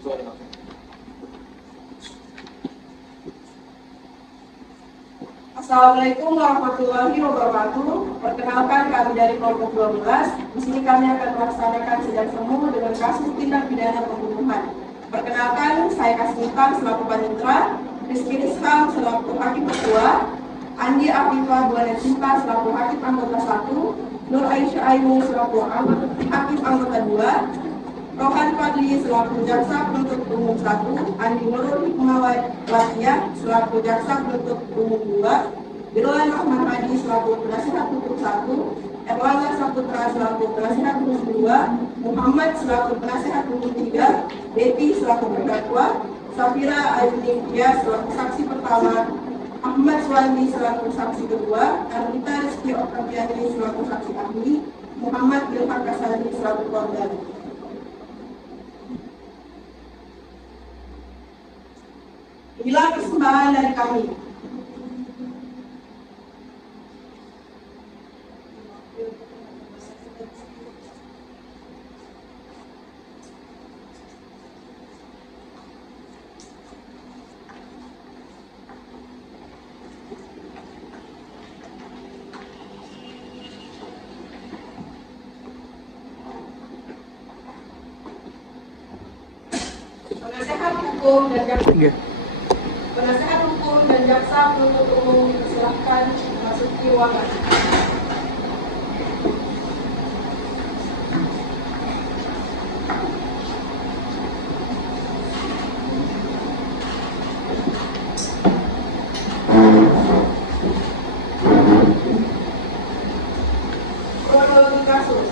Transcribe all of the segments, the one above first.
Assalamualaikum warahmatullahi wabarakatuh. Perkenalkan, kami dari kelompok 12. Di sini kami akan melaksanakan sidang semu dengan kasus tindak pidana pembunuhan. Perkenalkan, saya Kasmitan selaku panitera, Rizky Rizkal selaku hakim ketua, Andi Afifah Buanesinta selaku hakim anggota 1, Nur Aisyah Aini selaku hakim anggota 2, Rohan Fadli selaku jaksa penuntut umum 1, Andi Nurul Hikmawatiah selaku jaksa penuntut umum 2, Birolan Rahman Hadi selaku penasihat hukum 1, Erlangga Saputra selaku penasihat hukum 2, Muhammad selaku penasihat hukum 3, Betty selaku terdakwa, Safira Ayunintia selaku saksi pertama, Ahmad Suwandi selaku saksi kedua, Arnita Rizky Oktaviani selaku saksi ahli, Muhammad Ilham Kasani selaku korban. Inilah persembahan dari kami. Penasehat hukum dan jaksa. Penasehat hukum dan jaksa penuntut umum dipersilahkan memasuki ruangan. Kronologi kasus.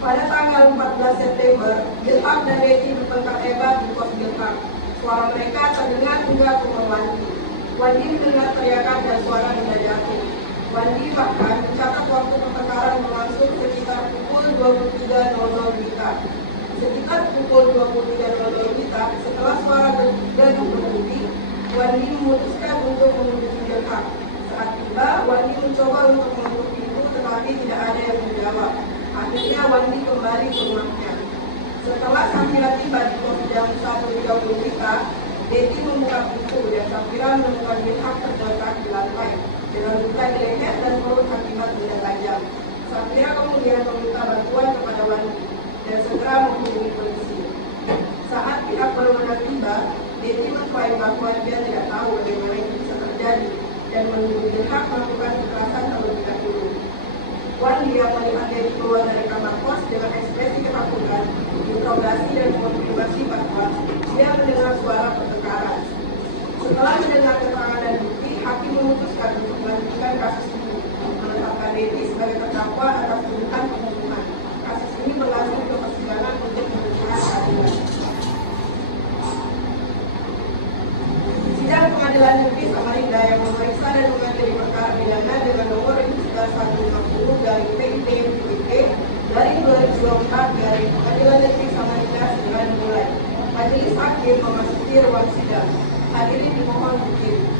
Pada tanggal 14 September, Bilhak dan Betty bertengkar hebat di pos Bilhak. Suara mereka terdengar hingga ke rumah Wandi. Wandi mendengar teriakan dan suara benda jatuh. Wandi bahkan mencatat waktu pertengkaran berlangsung sekitar pukul 23.00 WITA. Sekitar pukul 23.00 WITA, setelah suara gaduh berhenti, Wandi memutuskan untuk mengunjungi Bilhak. Saat tiba, Wandi mencoba untuk mengetuk pintu, tetapi tidak ada yang menjawab. Akhirnya Wandi kembali ke rumahnya. Setelah Safira tiba di pos jam 1.30 WITA, Betty membuka pintu dan Safira menemukan Bilhak tergeletak di lantai dengan luka di leher dan perut akibat benda tajam. Safira kemudian meminta bantuan kepada Wandi dan segera menghubungi polisi. Saat pihak berwenang tiba, Betty mengklaim bahwa dia tidak tahu bagaimana itu bisa terjadi dan menuduh Bilhak melakukan kekerasan terlebih dahulu. Wandi yang melihat Betty keluar dari kamar kos dengan ekspresi ketakutan, interogasi dan konfirmasi bahwa dia mendengar suara pertengkaran. Setelah mendengar keterangan dan bukti, hakim memutuskan untuk melanjutkan kasus ini, menetapkan Betty sebagai terdakwa atas tuduhan pembunuhan. Kasus ini berlangsung ke persidangan untuk pemeriksaan keadilan. Sidang Pengadilan Negeri Samarinda yang memeriksa dan mengadili perkara pidana dengan nomor registrasi 150/PIT/2024 dari Pengadilan Negeri Samarinda segera dimulai. Majelis Hakim memasuki ruang sidang. Hadirin dimohon berdiri.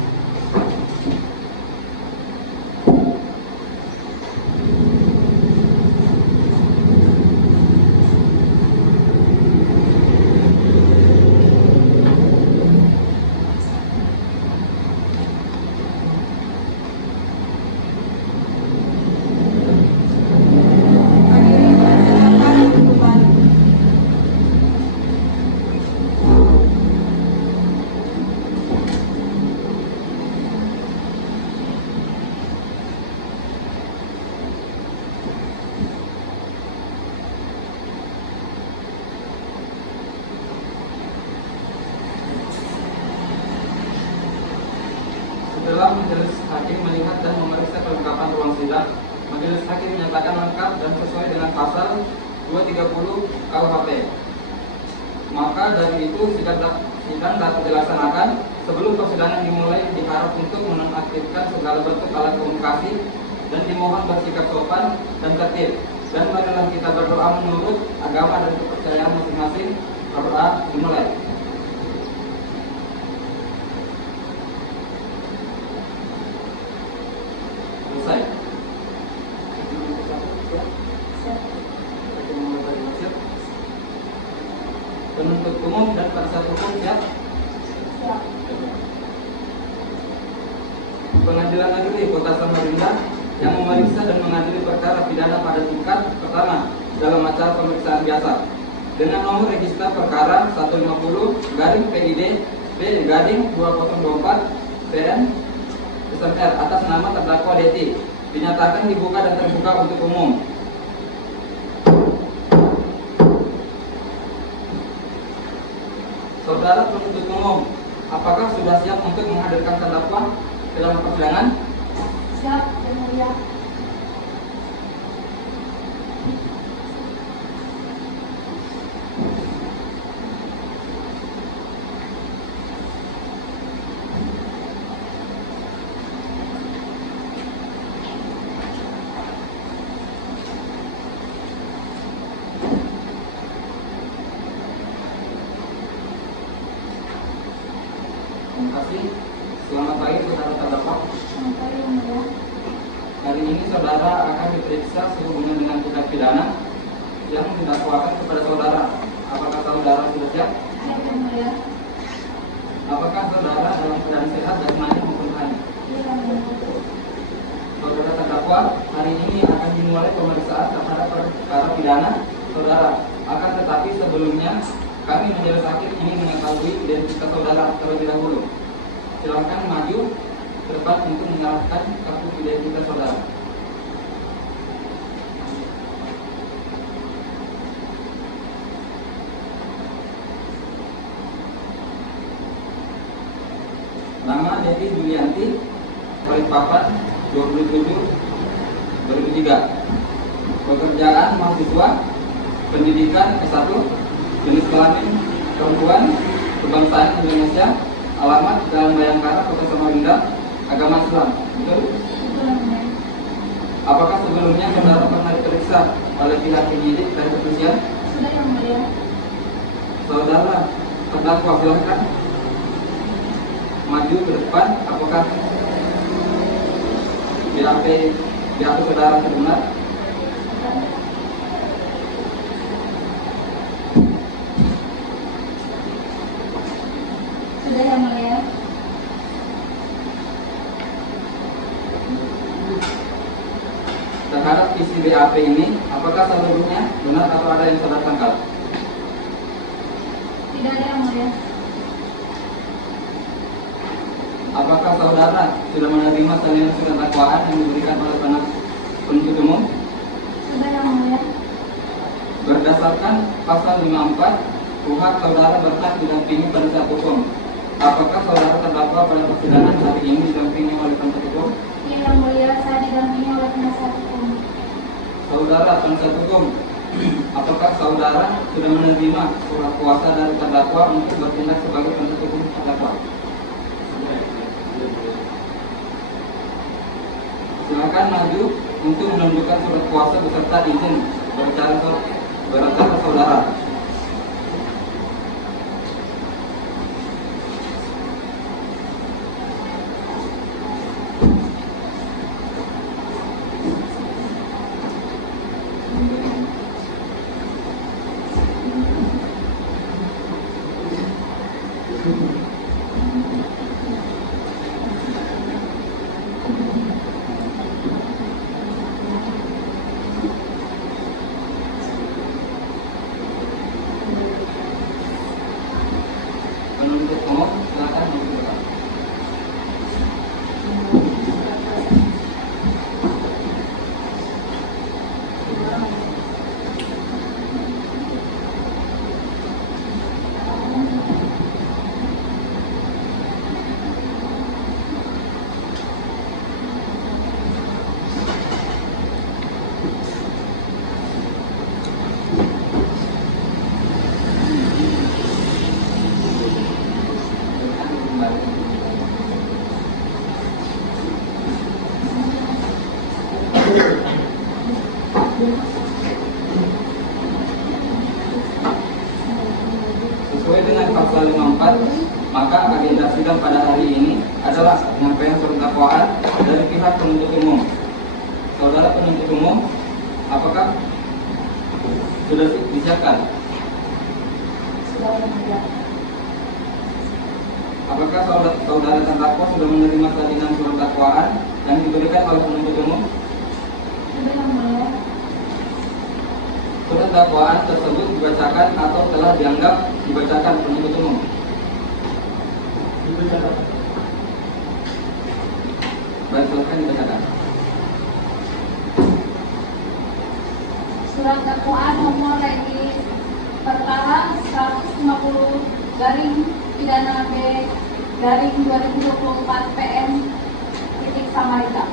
Setelah Majelis Hakim melihat dan memeriksa kelengkapan ruang sidang, Majelis Hakim menyatakan lengkap dan sesuai dengan pasal 230 KUHP. Maka dari itu sidang dapat dilaksanakan. Sebelum persidangan dimulai, diharap untuk menonaktifkan segala bentuk alat komunikasi dan dimohon bersikap sopan dan tertib. Dan marilah kita berdoa menurut agama dan kepercayaan masing-masing. Berdoa dimulai. Selesai. penuntut umum dan penasihat hukum siap? Siap. Pengadilan Negeri Kota Samarinda yang memeriksa dan mengadili perkara pidana pada tingkat pertama dalam acara pemeriksaan biasa dengan nomor register perkara 150-PID B-2024 PN SMR atas nama terdakwa Deti dinyatakan dibuka dan terbuka untuk umum. Saudara penuntut umum, apakah sudah siap untuk menghadirkan terdakwa dalam persidangan? Siap, Yang Mulia. Terima kasih. Selamat pagi saudara terdakwa. Selamat pagi, Yang Mulia. Hari ini saudara akan diperiksa sehubungan dengan tindak pidana yang didakwakan kepada saudara. Apakah saudara sudah siap? Siap, Yang Mulia. Apakah saudara dalam keadaan sehat jasmani maupun rohani? Iya, Yang Mulia. Saudara terdakwa, hari ini akan dimulai pemeriksaan terhadap perkara pidana saudara. Akan tetapi sebelumnya kami majelis hakim ingin mengetahui identitas saudara terlebih dahulu. Silakan maju ke depan untuk menyerahkan kartu identitas saudara. Nama Devi Julianti, Balikpapan, 27/2003. Pekerjaan mahasiswa, pendidikan S1, jenis kelamin perempuan, kebangsaan Indonesia, alamat Jalan Bayangkara, Kota Samarinda, agama Islam. Betul? Betul, Yang Mulia. Apakah sebelumnya saudara pernah diperiksa oleh pihak penyidik dan kepolisian? Sudah, Yang Mulia. Saudara terdakwa, silahkan maju ke depan. Apakah BAP saudara benar? Sudah, Yang Mulia. Terhadap isi BAP ini, apakah seluruhnya benar atau ada yang saudara tangkap? Tidak ada, Yang Mulia. Apakah saudara sudah menerima salinan surat dakwaan yang diberikan oleh penuntut umum? Sudah, Yang Mulia. Berdasarkan pasal 54 KUHP, saudara berhak didampingi penasihat hukum. Apakah saudara terdakwa pada persidangan hari ini didampingi oleh penasihat hukum? Iya, Yang Mulia. Saya didampingi oleh penasihat hukum. Saudara penasihat hukum, apakah saudara sudah menerima surat kuasa dari terdakwa untuk bertindak sebagai penasihat hukum terdakwa? Silakan maju untuk menunjukkan surat kuasa beserta izin berbicara saudara. Penuntut umum, silakan maju ke depan. Sesuai dengan pasal 54, maka agenda sidang pada hari ini adalah penyampaian surat dakwaan dari pihak penuntut umum. Saudara penuntut umum, apakah sudah disiapkan? Sudah, remaja. Apakah saudara terdakwa sudah menerima salinan surat dakwaan yang diberikan oleh penuntut umum? Sudah yang mulia. Surat dakwaan tersebut dibacakan atau telah dianggap dibacakan penuntut umum? Dibacakan. Baik, silakan dibacakan. Surat dakwaan nomor regi perkara 150 garing pidana B garing 2024 PM titik Samarinda.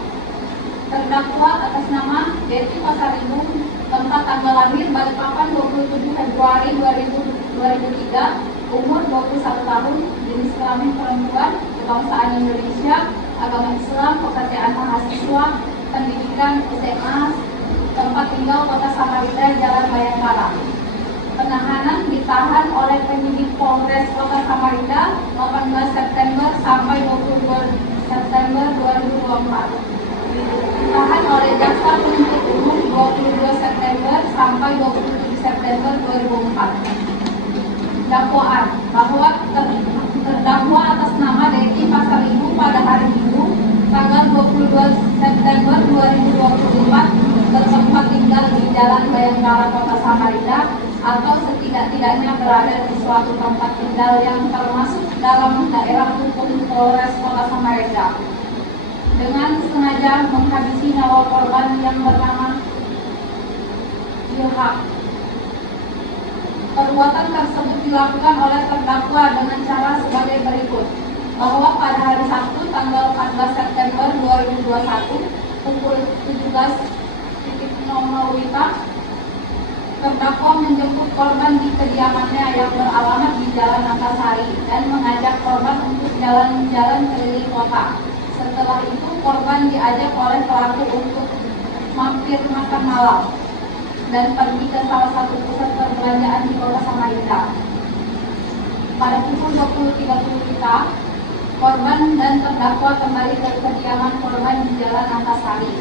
Terdakwa atas nama Deti Pasaribu, tempat tanggal lahir Balikpapan 27 Februari 2003, umur 21 tahun, jenis kelamin perempuan, kebangsaan Indonesia, agama Islam, pekerjaan mahasiswa, pendidikan SMA, tempat tinggal Kota Samarinda, Jalan Bayangkara. Penahanan ditahan oleh penyidik Polres Kota Samarinda 18 September sampai 22 September 2024. Ditahan oleh jaksa penuntut umum 22 September sampai 27 September 2004. Dakwaan bahwa terdakwa atas nama Deti Pasaribu pada hari Minggu tanggal 22 September 2024 bertempat tinggal di Jalan Bayangkara Kota Samarinda atau setidak-tidaknya berada di suatu tempat tinggal yang termasuk dalam daerah hukum Polres Kota Samarinda dengan sengaja menghabisi nyawa korban yang bernama Ilham. Perbuatan tersebut dilakukan oleh terdakwa dengan cara sebagai berikut, bahwa pada hari Sabtu tanggal 14 September 2021 pukul 17.00 WITA, terdakwa menjemput korban di kediamannya yang beralamat di Jalan Antasari dan mengajak korban untuk jalan-jalan keliling kota. Setelah itu korban diajak oleh pelaku untuk mampir makan malam dan pergi ke salah satu pusat perbelanjaan di Kota Samarinda. Pada pukul 20.30 WITA, korban dan terdakwa kembali ke kediaman korban di Jalan Antasari.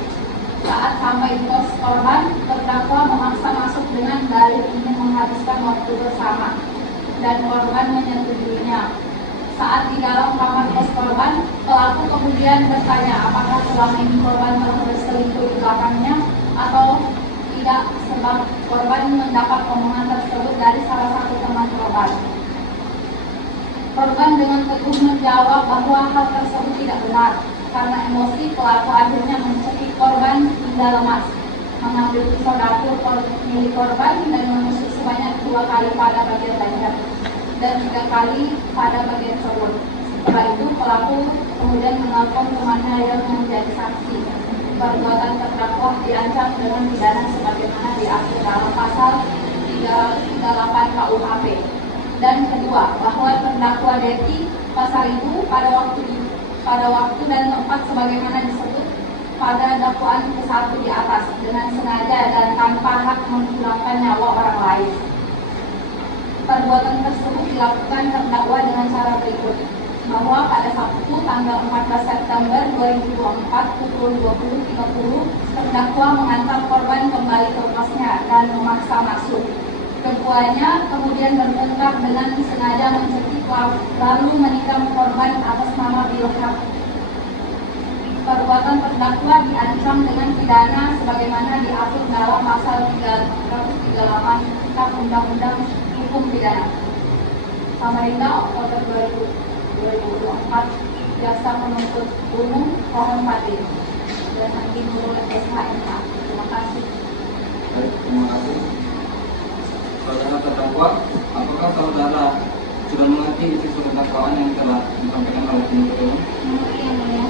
Saat sampai di kos korban, terdakwa memaksa masuk dengan dalih ingin menghabiskan waktu bersama, dan korban menyetujuinya. Saat di dalam kamar kos korban, pelaku kemudian bertanya apakah selama ini korban pernah berselingkuh di belakangnya atau tidak, sebab korban mendapat omongan tersebut dari salah satu teman korban. Korban dengan teguh menjawab bahwa hal tersebut tidak benar. Karena emosi, pelaku akhirnya mencekik korban hingga lemas, mengambil pisau dapur milik korban dan menusuk sebanyak 2 kali pada bagian leher dan 3 kali pada bagian perut. Setelah itu pelaku kemudian menelpon temannya yang menjadi saksi. Perbuatan terdakwa diancam dengan pidana sebagaimana diatur dalam pasal 338 KUHP. Dan kedua, bahwa terdakwa Deti Pasaribu pada waktu dan tempat sebagaimana disebut pada dakwaan ke-1 di atas dengan sengaja dan tanpa hak menghilangkan nyawa orang lain. Perbuatan tersebut dilakukan terdakwa dengan cara berikut, bahwa pada Sabtu tanggal 14 September 2024 pukul 20.30 terdakwa mengantar korban kembali ke kosnya dan memaksa masuk. Keduanya kemudian bertengkar dengan sengaja mencekik lalu menikam korban atas nama Ilham. Perbuatan terdakwa diancam dengan pidana sebagaimana diatur dalam pasal 338 Kitab Undang-Undang Hukum Pidana. Samarinda, Oktober 2024, Jaksa Penuntut Umum mohon hadir dan Hakim Nurul SHMH. Terima kasih. Baik, terima kasih. Saudara terdakwa, apakah saudara sudah mengerti isi surat dakwaan yang telah disampaikan oleh penuntut umum? Mengerti yang mulia.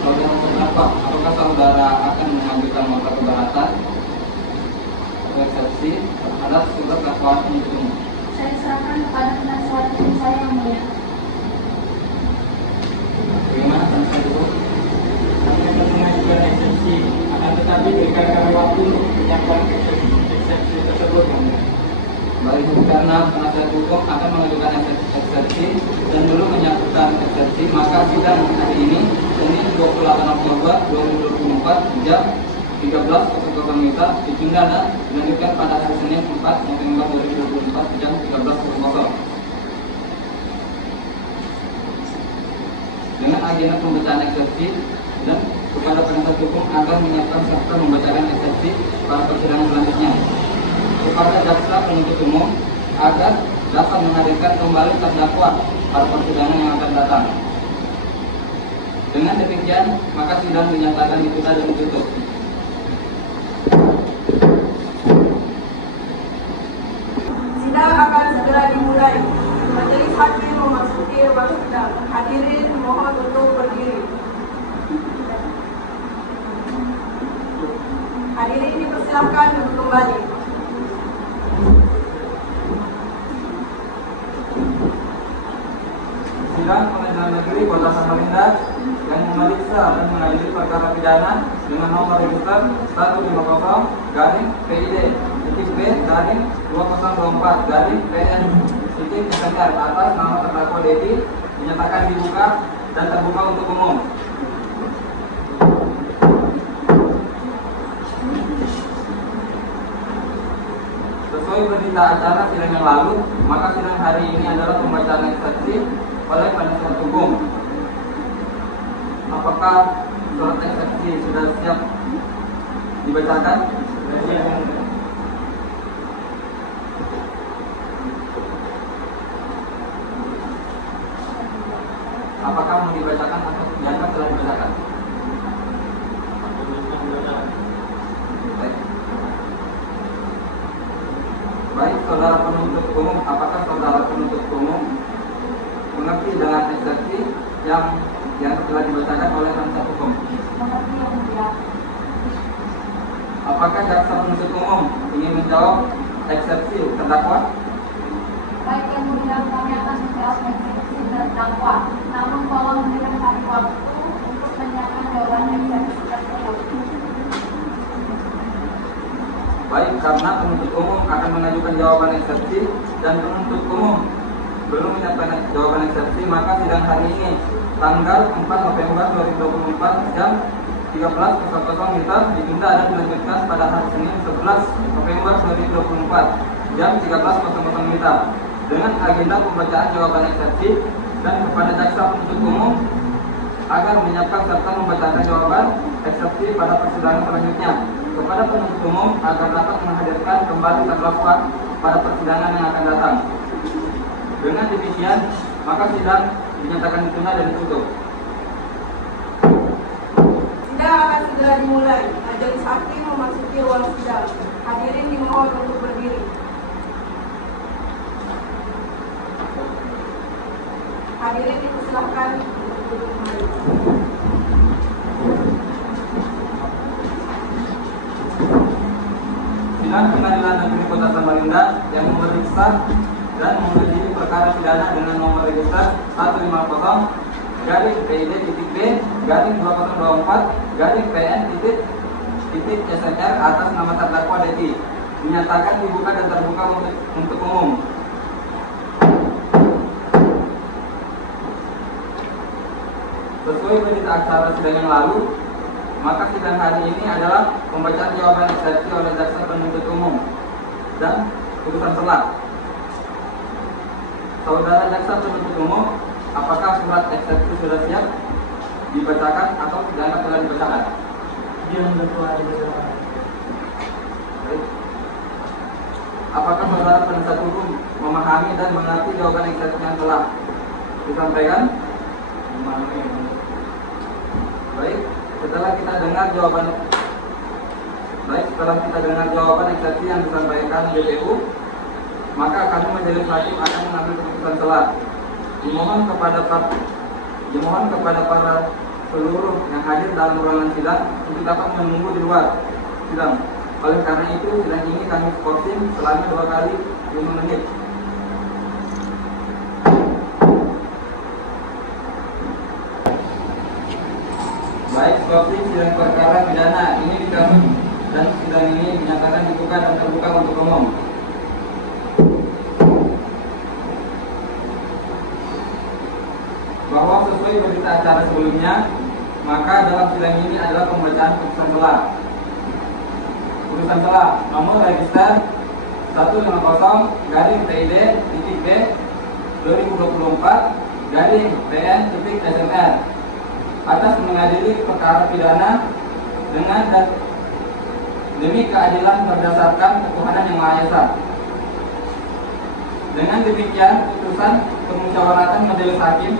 Saudara terdakwa, apakah saudara akan mengajukan nota keberatan atau eksepsi terhadap surat dakwaan penuntut umum? Saya serahkan kepada penasihat hukum saya yang mulia. Bagaimana penasihat hukum? Kami akan mengajukan eksepsi, akan tetapi berikan kami waktu untuk menyiapkan eksepsi tersebut. Baik, karena penasihat hukum akan mengajukan eksepsi dan belum menyampaikan eksepsi, maka sidang hari ini Senin 28 Oktober 2024 jam 13.00 WITA ditunda dan dilanjutkan pada hari Senin 4 November 2024 agenda pembacaan eksepsi dan kepada penasihat hukum agar menyiapkan serta membacakan eksepsi pada persidangan selanjutnya. Kepada jaksa penuntut umum agar dapat menghadirkan kembali terdakwa pada persidangan yang akan datang. Dengan demikian, maka sidang dinyatakan ditunda dan ditutup. Sidang akan segera dimulai. Majelis hakim memasuki ruang sidang. Hadirin mohon untuk berdiri. Hadirin dipersilakan untuk kembali. Sidang Pengadilan Negeri Kota Samarinda yang memeriksa dan mengadili perkara pidana dengan nomor register 150-PID-B-2024-2024-PN atas nama terdakwa Dedi dinyatakan dibuka dan terbuka untuk umum. Sesuai berita acara sidang yang lalu, maka sidang hari ini adalah pembacaan eksepsi oleh penasihat hukum. Apakah surat eksepsi sudah siap dibacakan? Apakah mau dibacakan atau dianggap telah dibacakan? Baik. Baik, saudara penuntut umum, apakah saudara penuntut umum mengerti dengan eksepsi yang telah dibacakan oleh penasihat hukum? Mengerti yang mulia. Apakah jaksa penuntut umum ingin menjawab eksepsi terdakwa? Baik yang mulia, kami akan menjawab eksepsi terdakwa. Namun tolong memberikan kami waktu untuk menyiapkan jawaban eksepsi tersebut. Baik, karena penuntut umum akan mengajukan jawaban eksepsi dan penuntut umum belum menyiapkan jawaban eksepsi, maka sidang hari ini tanggal 4 November 2024 jam 13.00 WITA ditunda dan dilanjutkan pada hari Senin 11 November 2024 jam 13.00 WITA dengan agenda pembacaan jawaban eksepsi dan kepada jaksa penuntut umum agar menyiapkan serta membacakan jawaban eksepsi pada persidangan selanjutnya. Kepada penuntut umum agar dapat menghadirkan kembali terdakwa pada persidangan yang akan datang. Dengan demikian, maka sidang dinyatakan ditunda dan ditutup. Sidang akan segera dimulai. Majelis hakim memasuki ruang sidang. Hadirin dimohon untuk berdiri. Hadirin dipersilakan untuk duduk kembali. Sidang Pengadilan Negeri Kota Samarinda yang memeriksa dan mengadili perkara pidana dengan nomor register 150-PID-B-2024-PN-SNR atas nama terdakwa Dedi dinyatakan dibuka dan terbuka untuk umum. Sesuai berita acara sidang yang lalu, maka sidang hari ini adalah pembacaan jawaban eksepsi oleh jaksa penuntut umum dan putusan selah. Saudara jaksa penuntut umum, apakah surat eksepsi sudah siap dibacakan atau dianggap telah dibacakan? Yang telah dibacakan. Baik. Apakah saudara penasihat hukum memahami dan mengerti jawaban eksepsi yang telah disampaikan? Baik, setelah kita dengar jawaban eksepsi yang disampaikan JPU, maka kami majelis hakim akan mengambil keputusan selah. Dimohon kepada para seluruh yang hadir dalam ruangan sidang untuk dapat menunggu di luar sidang. Oleh karena itu, sidang ini kami skorsing selama 2 kali 5 menit. Baik, skorsing sidang perkara pidana ini kami dan sidang ini dinyatakan dibuka dan terbuka untuk umum. Bahwa sesuai berita acara sebelumnya, maka dalam sidang ini adalah pembacaan putusan selah. Putusan selah nomor register 150-PID-B 2024-PN-SNR atas mengadili perkara pidana demi keadilan berdasarkan ketuhanan yang Maha Esa. Dengan demikian, putusan permusyawaratan Majelis Hakim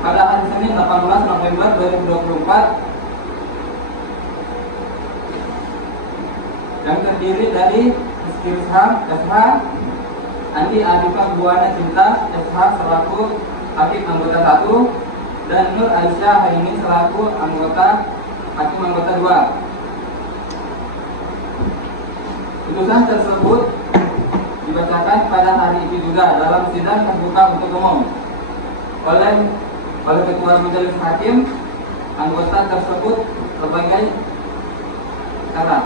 pada hari Senin 18 November 2024 yang terdiri dari Rizky Rizham, SH, Andi Adifa Buana Cinta, SH selaku Hakim anggota 1, dan Nur Aisyah Haini selaku Hakim anggota 2. Putusan tersebut dibacakan pada hari itu juga dalam sidang terbuka untuk umum oleh Ketua Majelis Hakim. Anggota tersebut berbagai syarat.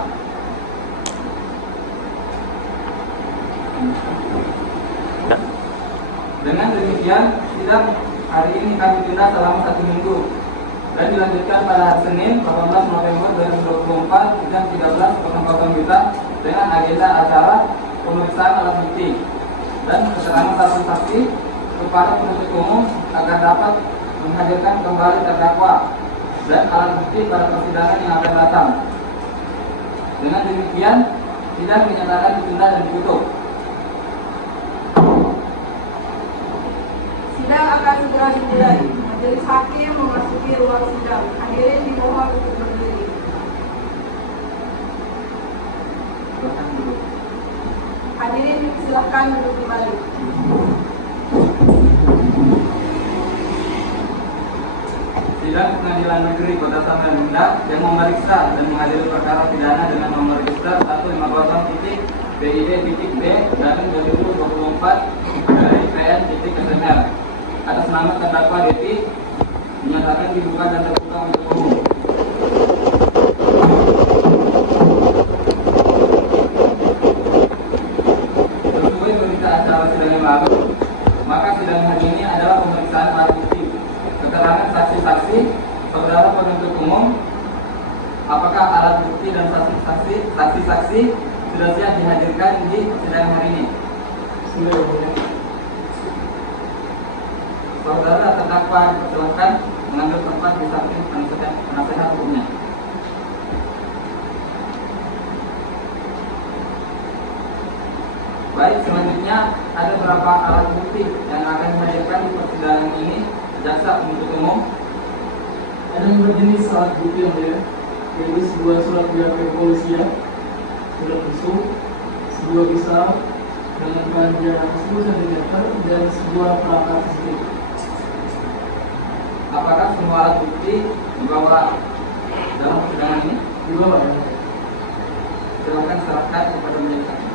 Dengan demikian, sidang hari ini kami tunda selama 1 minggu dan dilanjutkan pada hari Senin 18 November 2024 jam 13.00 WITA dengan agenda acara pemeriksaan alat bukti dan keterangan saksi-saksi kepada penuntut umum agar dapat menghadirkan kembali terdakwa dan alat bukti pada persidangan yang akan datang. Dengan demikian, sidang dinyatakan ditunda dan ditutup. Sidang akan segera dimulai. Majelis Hakim memasuki ruang sidang. Hadirin dimohon untuk berdiri. Hadirin silakan duduk kembali. Sidang Pengadilan Negeri Kota Samarinda yang memeriksa dan mengadili perkara pidana dengan nomor register 150.BID.B dan 2024 dari PN.SML atas nama terdakwa Devi menyatakan dibuka dan terbuka untuk umum. Sesuai berita acara sidang yang lalu, maka sidang hari ini adalah pemeriksaan alat bukti, keterangan saksi-saksi, saudara penuntut umum, apakah alat bukti dan saksi-saksi sudah siap dihadirkan di persidangan hari ini? Saudara terdakwa dipersilakan mengambil tempat di samping penasehat hukumnya. Baik, selanjutnya ada beberapa alat bukti yang akan dihadirkan di persidangan ini. Jaksa penuntut umum Ada yang berjenis alat bukti yang mulia, yaitu sebuah surat biaya kepolisian, surat mesum, sebuah pisau dengan panjang 10 cm dan sebuah perangkat CCTV. apakah semua alat bukti dibawa dalam persidangan ini? Dibawa ya. Silakan serahkan kepada majelis hakim.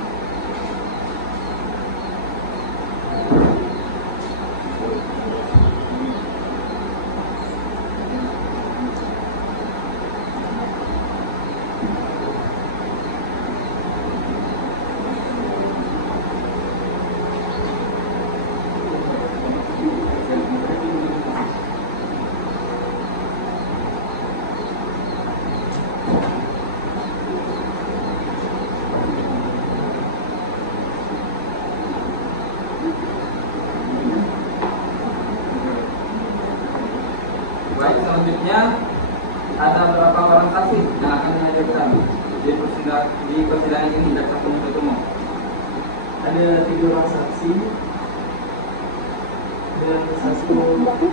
Baik, selanjutnya ada beberapa orang saksi yang akan dihadirkan di persidangan ini jaksa penuntut umum. Ada 3 orang saksi dan 1 saksi ahli.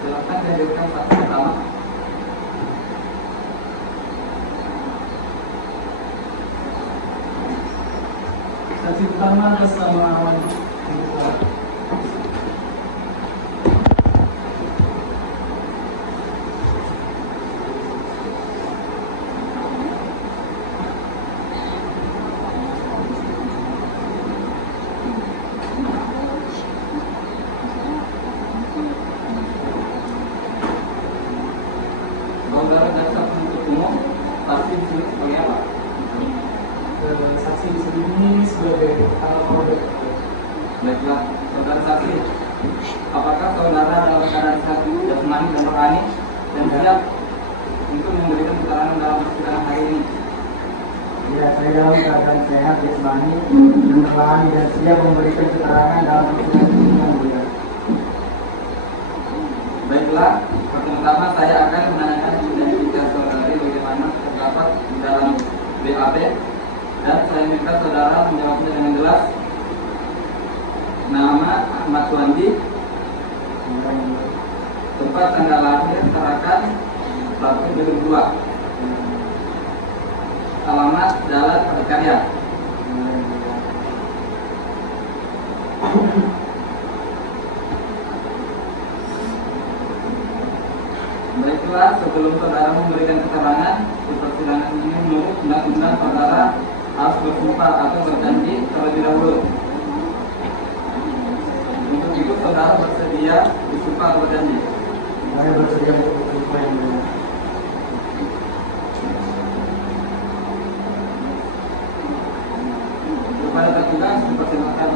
Silakan dihadirkan saksi pertama. Saksi pertama atas nama Awan. Saudara jaksa penuntut umum, saksi di sini sebagai apa? Saksi di sini sebagai anggota. Baiklah, saudara saksi, apakah saudara dalam keadaan sehat jasmani dan rohani dan siap untuk memberikan keterangan dalam persidangan hari ini? Ya, saya dalam keadaan sehat jasmani dan rohani dan siap memberikan keterangan dalam persidangan ini. Baiklah, pertama-tama saya akan menanyakan identitas saudari bagaimana terdapat di dalam BAP, dan saya minta saudara menjawabnya dengan jelas. Nama Ahmad Suwandi, tempat tanggal lahir Tarakan 1/2, alamat Jalan Padatkarya. Baiklah, sebelum saudara memberikan keterangan di persidangan ini, menurut undang-undang saudara harus bersumpah atau berjanji terlebih dahulu. Untuk itu saudara bersedia bersumpah atau berjanji? Saya bersedia untuk bersumpah yang mulia. Kepada petugas dipersilakan.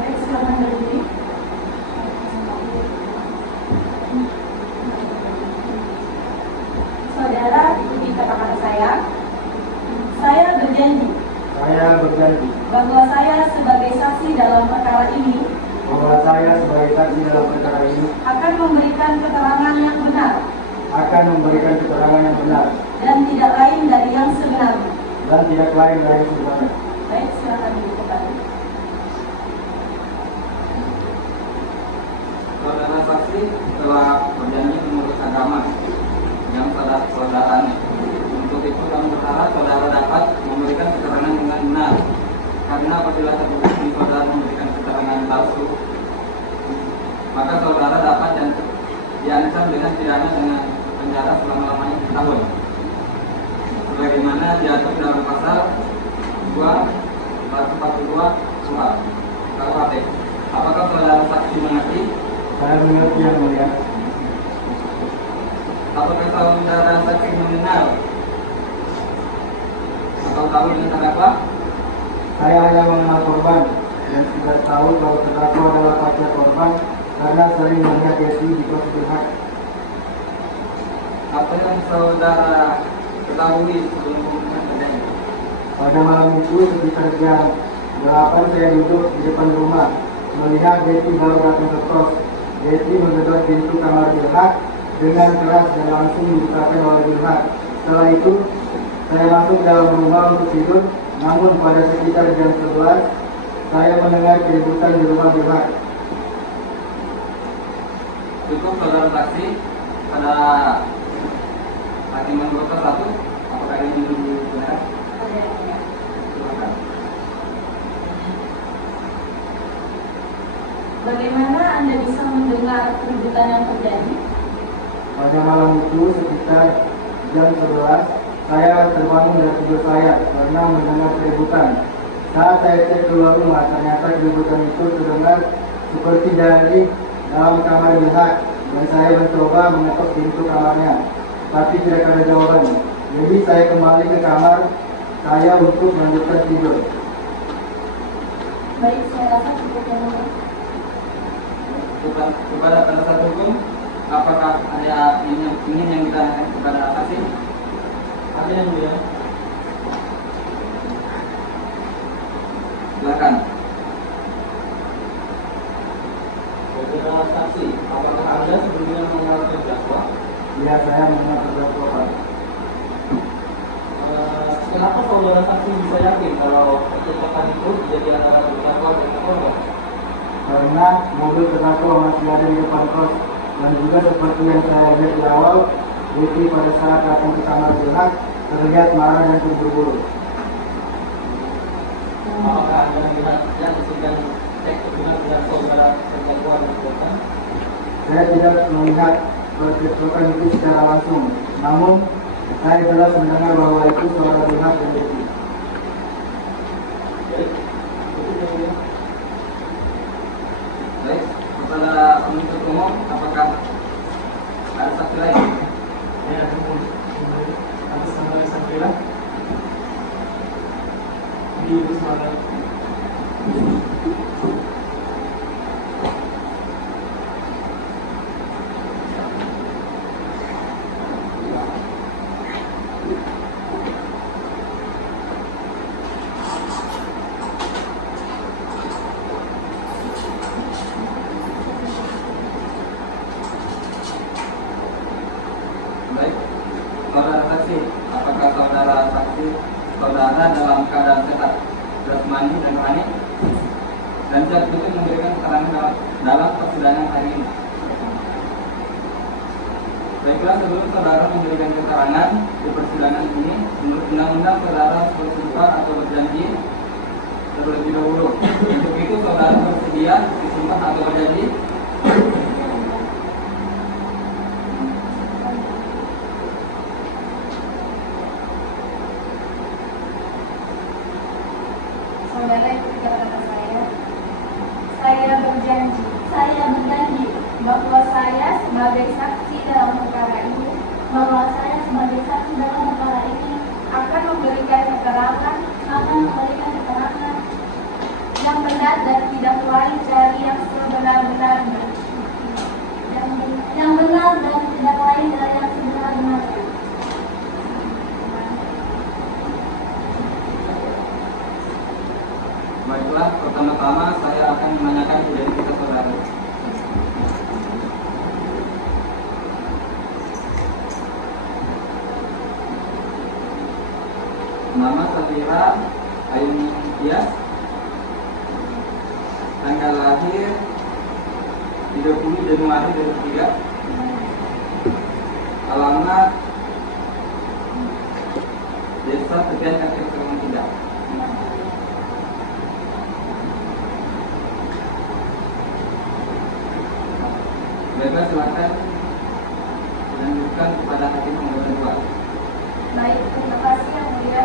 Baik, silakan berdiri. Saudara, ikuti kata-kata saya. Saya berjanji Saya berjanji bahwa saya sebagai saksi dalam perkara ini bahwa saya sebagai saksi dalam perkara ini akan memberikan keterangan yang benar akan memberikan keterangan yang benar dan tidak lain dari yang sebenarnya. dan tidak lain dari sebenarnya. Baik, silakan duduk kembali. Saudara saksi telah berjanji menurut agama yang saudara-saudaranya. Untuk itu kami berharap saudara dapat memberikan keterangan dengan benar. Karena apabila terbukti saudara memberikan keterangan palsu, maka saudara dapat diancam dengan pidana dengan penjara selama-lamanya 1 tahun. Sebagaimana diatur dalam pasal 242 KUHP. Apakah saudara saksi mengerti? Saya mengerti yang mulia. Apakah saudara saksi mengenal atau tahu dengan terdakwa? Saya hanya mengenal korban dan tidak tahu kalau terdakwa adalah pacar korban karena sering melihat Yesi di kos berhak. Apa yang saudara ketahui sebelum pembunuhan terjadi? Pada malam itu sekitar jam 8 saya duduk di depan rumah melihat Betty baru datang ke kos. Betty menggedor pintu kamar Bilhak dengan keras dan langsung dibukakan oleh Bilhak. Setelah itu saya masuk dalam rumah untuk tidur, namun pada sekitar jam 11 saya mendengar keributan di rumah Bilhak. Cukup saudara saksi pada hakiman Kota 1. Apakah ini benar? Silakan. Bagaimana Anda bisa mendengar keributan yang terjadi? Pada malam itu sekitar jam 11 saya terbangun dari tidur saya karena mendengar keributan. Saat saya cek keluar rumah, ternyata keributan itu terdengar seperti dari dalam kamar Bilhak dan saya mencoba mengetuk pintu kamarnya, tapi tidak ada jawaban. Jadi saya kembali ke kamar saya untuk melanjutkan tidur. Baik, saya rasa cukup yang mulia. Kepada penasihat hukum, apakah ada ingin yang ditanyakan kepada saksi? Ada yang mulia. Silakan. Saudara saksi, apakah Anda sebelumnya mengenal terdakwa? Ya, saya mengenal terdakwa, Pak. Kenapa saudara saksi bisa yakin kalau percakapan itu jadi antara terdakwa dan korban? Karena mobil terdakwa masih ada di depan kos dan juga seperti yang saya lihat di awal, Betty pada saat datang ke kamar Bilhak terlihat marah dan terburu-buru. Apakah Anda melihat yang sedang cek dengan saudara terdakwa dan korban? Saya tidak melihat percakapan itu secara langsung, namun saya jelas mendengar bahwa itu suara Bilhak dan Betty. Baik, itu yang mulia. Baik, kepada penuntut umum, apakah ada saksi lain? Saya akan memulai atas nama Sakrila di Wisma. saudara dalam keadaan sehat, jasmani dan rohani, dan siap untuk memberikan keterangan dalam persidangan hari ini. Baiklah, sebelum saudara memberikan keterangan di persidangan ini, menurut undang-undang saudara harus bersumpah atau berjanji terlebih dahulu. Untuk itu saudara bersedia disumpah atau berjanji? Saudara ikuti kata-kata saya. Saya berjanji bahwa saya sebagai saksi dalam perkara ini akan memberikan keterangan yang benar dan tidak lain dari yang sebenar-benarnya. Baiklah, pertama-tama saya akan menanyakan identitas saudara. Nama Safira Ayuni Tias, tanggal lahir 30 Januari 2003, alamat Desa Tepian Kaki Serang Tidak. Baiklah, silakan dilanjutkan kepada hakim nomor 2. Baik, terima kasih yang mulia.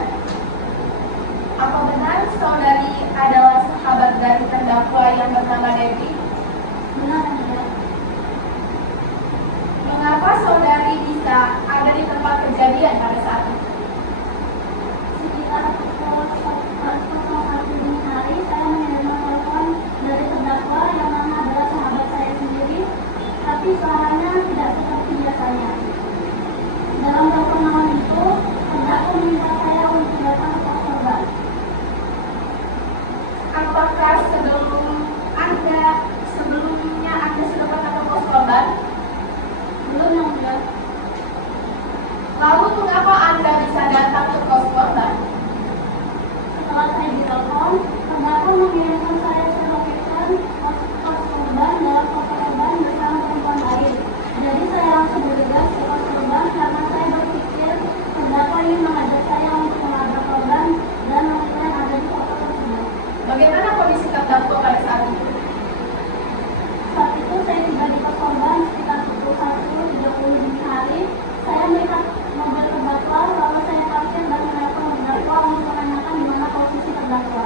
Apa benar saudari adalah sahabat dari terdakwa yang bernama Devi? Benar, tidak. Mengapa saudari bisa ada di tempat kejadian pada saat itu? Sekitar pukul 1 dini hari, saya menerima telepon dari terdakwa yang mana adalah sahabat saya sendiri, tapi suaranya tidak seperti biasanya. Dalam telepon malam itu, terdakwa meminta saya untuk datang ke korban. Apakah sebelumnya Anda sudah pernah ke pos korban? Belum, yang mulia. Lalu mengapa Anda bisa datang ke pos korban? Setelah saya ditelepon, terdakwa mengirimkan saya ke location pos korban dalam foto korban bersama perempuan lain. Jadi saya langsung bergegas ke pos korban karena saya berpikir terdakwa ingin mengajak saya untuk menabrak korban dan wanita yang ada di foto tersebut. Bagaimana kondisi terdakwa pada saat itu? Saat itu saya tiba di pos korban sekitar pukul 1.30 dini hari. Saya melihat mobil terdakwa, lalu saya parkir dan menelpon terdakwa untuk menanyakan di mana posisi terdakwa.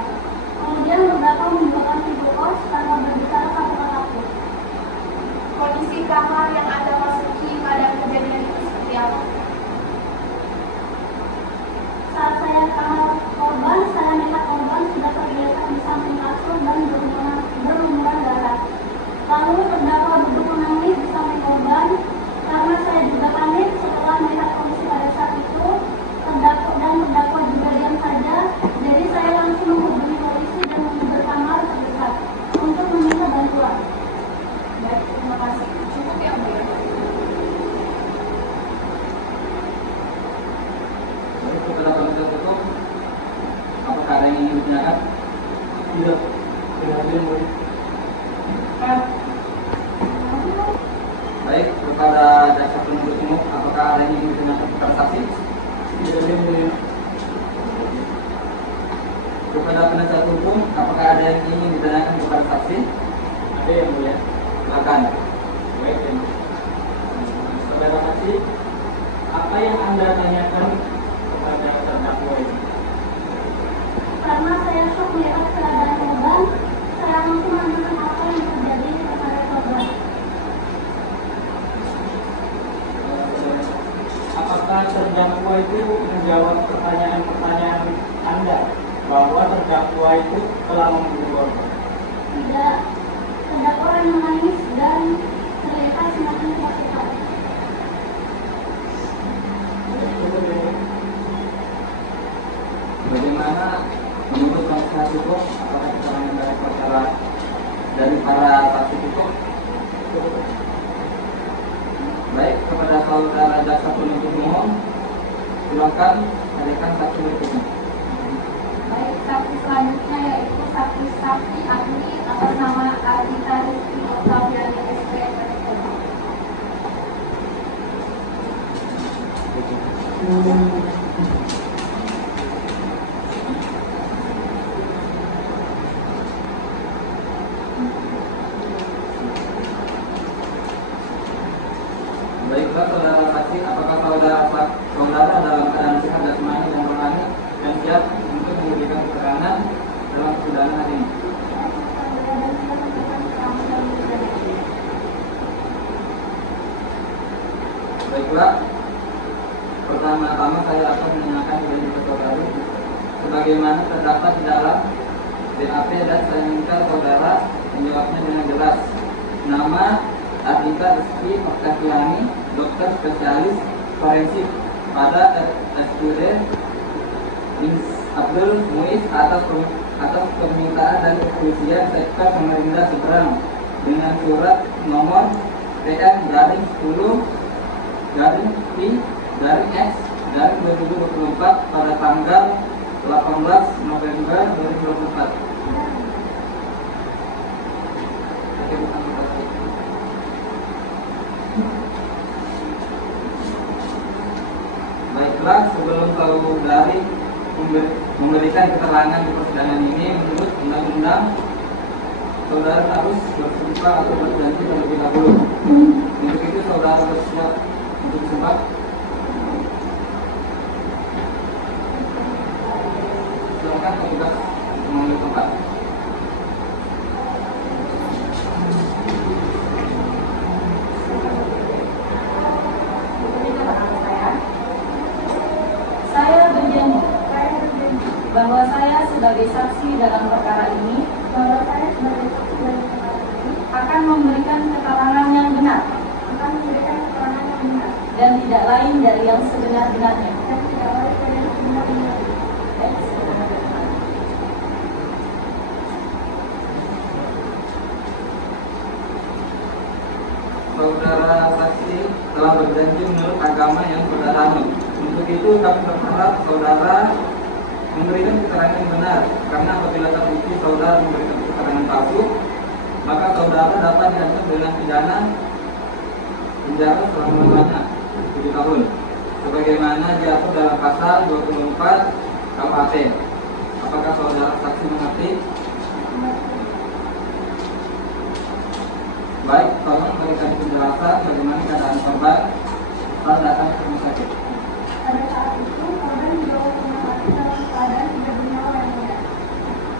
Kemudian terdakwa membukakan pintu kos tanpa berbicara satu kata pun. Kondisi kamar yang Anda masuki pada kejadian itu seperti apa? Saat saya ke kamar korban, saya melihat korban sudah tergeletak di samping kasur dan berlumuran darah. Lalu terdakwa duduk menangis di samping korban. Karena saya juga panik setelah melihat kondisi pada saat itu, terdakwa juga diam saja. Jadi saya langsung menghubungi polisi dan menuju kamar terdekat untuk meminta bantuan. Baik, terima kasih. Cukup ya, Bu ya? Baik, kepada penuntut hukum, apakah ada yang ingin ditanyakan? Tidak. Tidak ada yang boleh. Baik, kepada jaksa penuntut umum, apakah ada yang ingin ditanyakan kepada saksi? Tidak ada yang boleh. Kepada penasihat hukum, apakah ada yang ingin ditanyakan kepada saksi? Ada yang boleh. Silakan. Baik, ya. Saudara saksi, apa yang Anda tanyakan kepada terdakwa ini? Karena saya shock melihat keadaan korban, saya langsung menanyakan apa yang terjadi kepada korban. Apakah terdakwa itu menjawab pertanyaan-pertanyaan Anda bahwa terdakwa itu telah membunuh korban? Tidak, terdakwa menangis dan terlihat semakin ketakutan. Cukup ya. Bagaimana menurut penasihat hukum, apakah keterangan dari perkara dari para saksi hukum? Baik, kepada saudara jaksa penuntut umum, silakan hadirkan saksi berikutnya. Baiklah, pertama-tama saya akan menanyakan kepada saudara sebagaimana terdapat di dalam BAP dan saya minta saudara menjawabnya dengan jelas. Nama Ardika Rizky Oktaviani, dokter spesialis forensik pada RSUD Abdul Muiz atas permintaan dari kepolisian sektor Samarinda Seberang dengan surat nomor PM-P-X-2024 pada tanggal 18 November 2024. Baiklah, sebelum saudari memberikan keterangan di persidangan ini, menurut undang-undang saudara harus bersumpah atau berjanji terlebih dahulu. Untuk itu saudara bersiap untuk bersumpah. Silakan petugas mengambil tempat. Saya berjanji bahwa saya sebagai saksi dalam perkara ini akan memberikan keterangan yang benar dan tidak lain dari yang sebenar-benarnya. Saudara saksi telah berjanji menurut agama yang saudara anut. Untuk itu kami berharap saudara memberikan keterangan yang benar, karena apabila terbukti saudara memberikan keterangan palsu, maka saudara dapat diancam dengan pidana penjara selama-lamanya 7 tahun, sebagaimana diatur dalam pasal 24 KUHP. Apakah saudara saksi mengerti? Baik, tolong berikan penjelasan bagaimana keadaan korban saat datang ke rumah sakit. Pada saat itu, korban dibawa ke rumah sakit dalam keadaan tidak bernyawa yang mudah.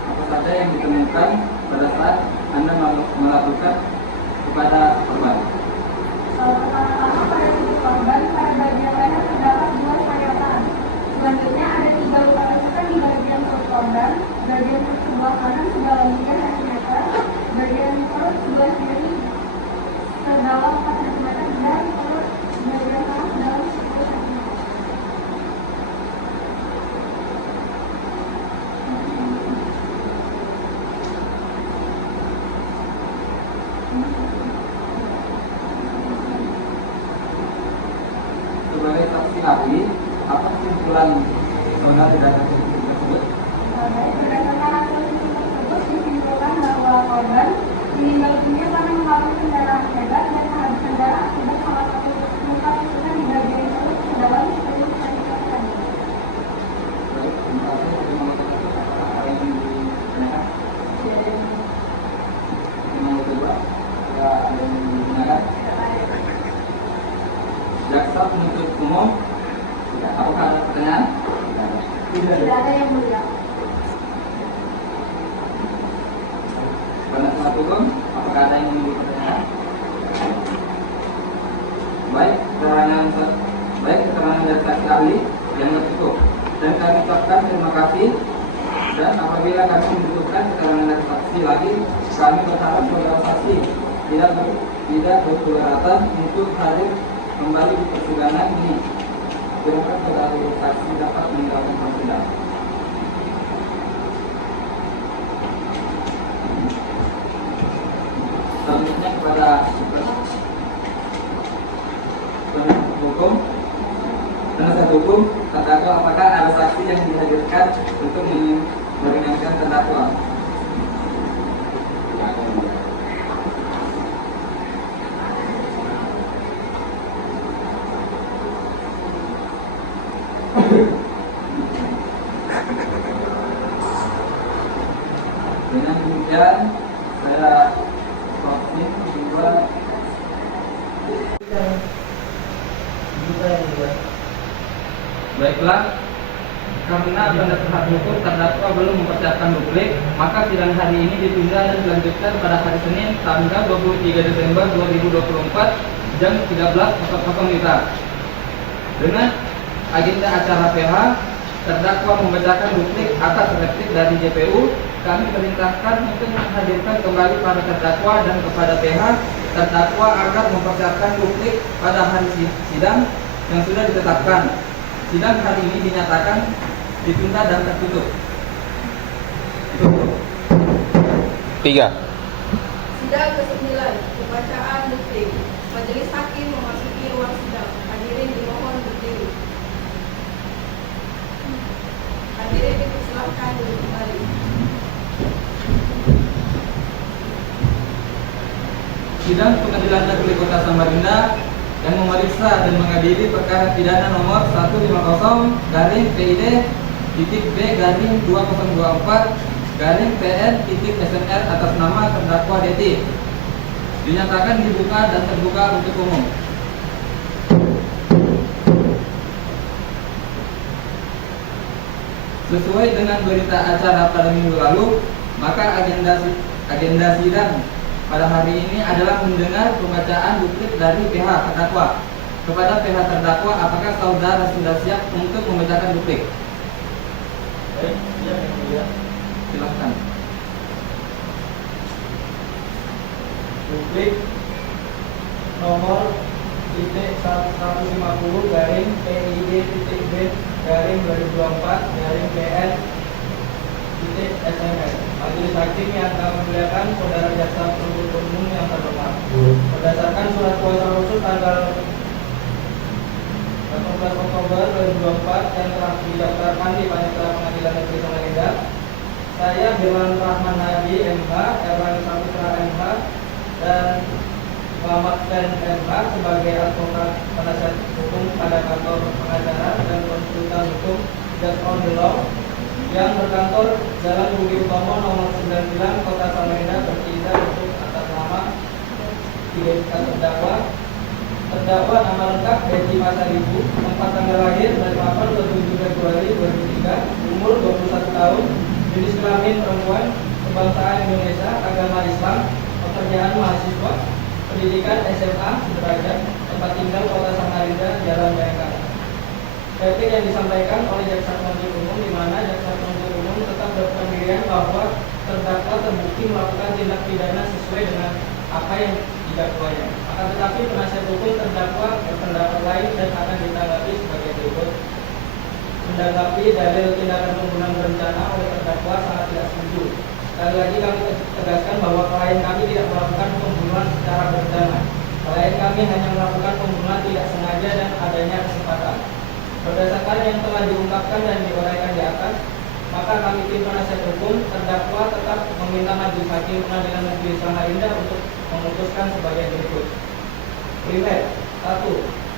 Apa saja yang ditemukan pada saat Anda melaporkan kepada korban? Pertama-tama pada tubuh korban, pada bagian leher terdapat 2 sayatan. Selanjutnya ada 3 luka tusukan di bagian perut korban, bagian perut sebelah kanan sedalam 3 cm, bagian perut sebelah kiri sedalam 4 cm, dan perut bagian kanan sedalam 10 cm. Sebagai saksi ahli, apa kesimpulan saudara di data tersebut? Berdasarkan hasil visum tersebut disimpulkan bahwa korban meninggal dunia karena mengalami pendarahan hebat dan kehabisan darah akibat salah satu luka tusukan di bagian perut sedalam 10 cm tadi. Baik, terima kasih. Terima kasih. Apa yang ditanyakan? Yang kedua, ada yang ditanyakan? Jaksa penuntut umum, apakah ada pertanyaan? Tidak ada yang mulia. Penasihat hukum, apakah ada yang memiliki pertanyaan? Baik, keterangan dari saksi ahli yang cukup, dan kami ucapkan terima kasih. Dan apabila kami membutuhkan keterangan dari saksi lagi, kami berharap saudara saksi tidak berkeberatan untuk hadir kembali di persidangan ini. Silakan saudara saksi dapat meninggalkan persidangan. Selanjutnya kepada penasihat hukum, terdakwa, apakah ada saksi yang dihadirkan untuk meringankan terdakwa? Dengan demikian, saya closing kedua. Baiklah, karena penasihat hukum terdakwa belum mempersiapkan duplik, maka sidang hari ini ditunda dan dilanjutkan pada hari Senin tanggal 23 Desember 2024 jam 13.00 WITA. Dengan agenda acara PH, terdakwa membacakan duplik atas replik dari JPU. Kami perintahkan untuk menghadirkan kembali para terdakwa dan kepada PH terdakwa agar mempersiapkan duplik pada hari sidang yang sudah ditetapkan. Sidang hari ini dinyatakan ditunda dan tertutup. 3. Sidang ke-9, pembacaan duplik. Majelis hakim memasuki ruang sidang. Hadirin dimohon berdiri. Hadirin dipersilakan duduk kembali. Sidang Pengadilan Negeri Kota Samarinda yang memeriksa dan mengadili perkara pidana nomor 150-PID-B-2024-PN-SNR atas nama terdakwa Deti dinyatakan dibuka dan terbuka untuk umum. Sesuai dengan berita acara pada minggu lalu, maka agenda sidang pada hari ini adalah mendengar pembacaan duplik dari pihak terdakwa. Kepada pihak terdakwa, apakah saudara sudah siap untuk membacakan duplik? Baik, siap yang mulia. Silahkan. Duplik nomor PID-150-B-2024-PN-SNR. Majelis hakim yang akan memuliakan saudara jaksa penuntut umum yang terhormat. Berdasarkan surat kuasa khusus tanggal 18 Oktober 2024 yang telah didaftarkan di Panitia Pengadilan Negeri Samarinda, saya Birman Rahman Hadi MH, Erlangga Saputra MH, dan Muhammad Fen MH sebagai advokat penasihat hukum pada kantor pengacara dan konsultan hukum Just on the Law yang berkantor Jalan Budi Utomo nomor 99 Kota Samarinda bertindak untuk atas nama identitas terdakwa. Terdakwa nama lengkap Deti Pasaribu, tempat tanggal lahir dari 8 ke 7 Februari 2003, umur 21 tahun, jenis kelamin perempuan, kebangsaan Indonesia, agama Islam, pekerjaan mahasiswa, pendidikan SMA sederajat, tempat tinggal Kota Samarinda, Jalan Bayangkara. Replik yang disampaikan oleh jaksa penuntut umum, di mana jaksa penuntut umum tetap berpendirian bahwa terdakwa terbukti melakukan tindak pidana sesuai dengan apa yang didakwanya. Akan tetapi penasihat hukum terdakwa berpendapat lain dan akan ditanggapi sebagai berikut. Menanggapi dalil tindakan pembunuhan berencana oleh terdakwa sangat tidak setuju. Sekali lagi kami tegaskan bahwa klien kami tidak melakukan pembunuhan secara berencana. Klien kami hanya melakukan pembunuhan tidak sengaja dan adanya kesempatan. Berdasarkan yang telah diungkapkan dan diuraikan di atas, maka kami tim penasihat hukum terdakwa tetap meminta majelis hakim Pengadilan Negeri Samarinda untuk memutuskan sebagai berikut. Primer, 1.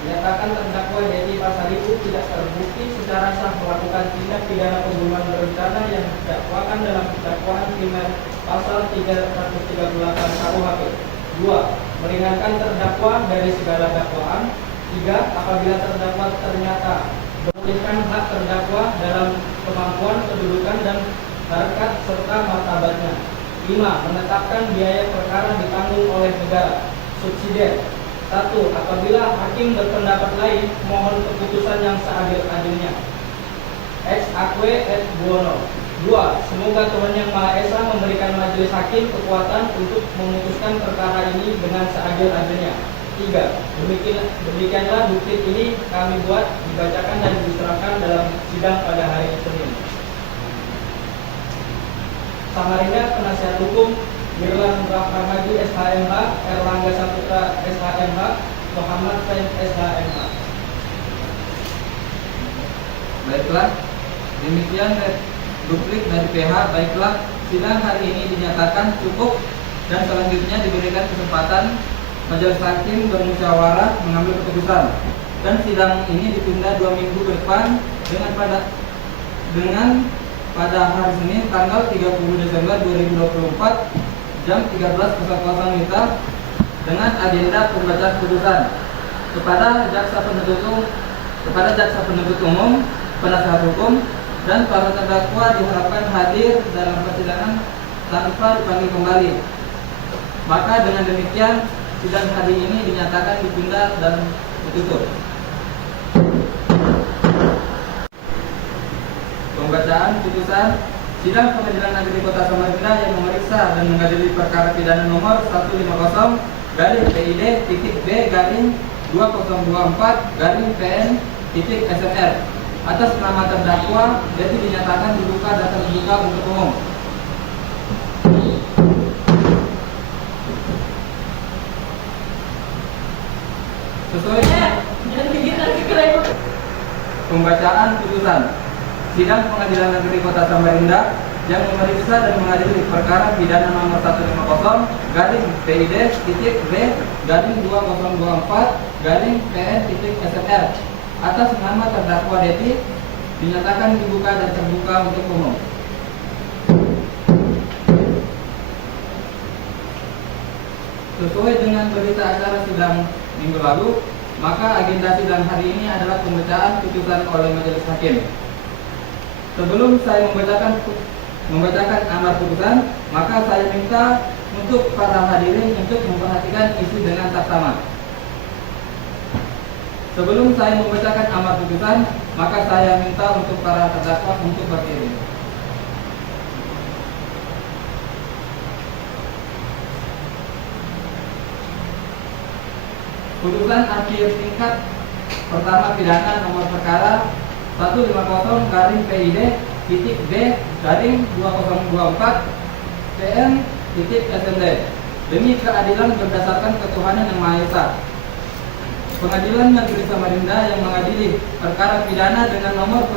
Menyatakan terdakwa Deti Pasaribu tidak terbukti secara sah melakukan tindak pidana pembunuhan berencana yang didakwakan dalam dakwaan primer pasal 338 KUHP. 2. Meringankan terdakwa dari segala dakwaan. 3. Apabila terdakwa ternyata memulihkan hak terdakwa dalam kemampuan, kedudukan, dan harkat serta martabatnya. 5. Menetapkan biaya perkara ditanggung oleh negara. Subsidiar. 1. Apabila hakim berpendapat lain, mohon keputusan yang seadil-adilnya. Ex aque et buono. 2. Semoga Tuhan Yang Maha Esa memberikan majelis hakim kekuatan untuk memutuskan perkara ini dengan seadil-adilnya. 3. Demikianlah duplik ini kami buat, dibacakan dan diserahkan dalam sidang pada hari Senin. Samarinda, penasihat hukum Birman Rahman Hadi SHMH, Erlangga Saputra SHMH, Muhammad Fen SHMH. Baiklah, demikian duplik dari PH. Baiklah, sidang hari ini dinyatakan cukup dan selanjutnya diberikan kesempatan majelis hakim bermusyawarah mengambil keputusan, dan sidang ini ditunda 2 minggu ke depan dengan pada hari Senin tanggal 30 Desember 2024 jam 13.00 WIB dengan agenda pembacaan putusan. Kepada jaksa penuntut umum, penasihat hukum, dan para terdakwa diharapkan hadir dalam persidangan tanpa dipanggil kembali. Maka dengan demikian sidang hari ini dinyatakan ditunda dan ditutup. Pembacaan putusan Sidang Pengadilan Negeri Kota Samarinda yang memeriksa dan mengadili perkara pidana nomor 150-PID-B-2024-PN-SMR atas nama terdakwa jadi dinyatakan dibuka dan terbuka untuk umum. Sesuai pembacaan putusan Sidang Pengadilan Negeri Kota Samarinda yang memeriksa dan mengadili perkara pidana nomor 150-PID-B-2024-PN-SMR atas nama terdakwa Deti dinyatakan dibuka dan terbuka untuk umum. Sesuai dengan berita acara sidang minggu lalu, maka agenda sidang hari ini adalah pembacaan putusan oleh majelis hakim. Sebelum saya membacakan amar putusan, maka saya minta untuk para hadirin untuk memperhatikan isi dengan saksama. Sebelum saya membacakan amar putusan, maka saya minta untuk para terdakwa untuk berdiri. Putusan akhir tingkat pertama pidana nomor perkara 150-PID-B-2024-PN-SMD demi keadilan berdasarkan ketuhanan yang Maha Esa. Pengadilan Negeri Samarinda yang mengadili perkara pidana dengan nomor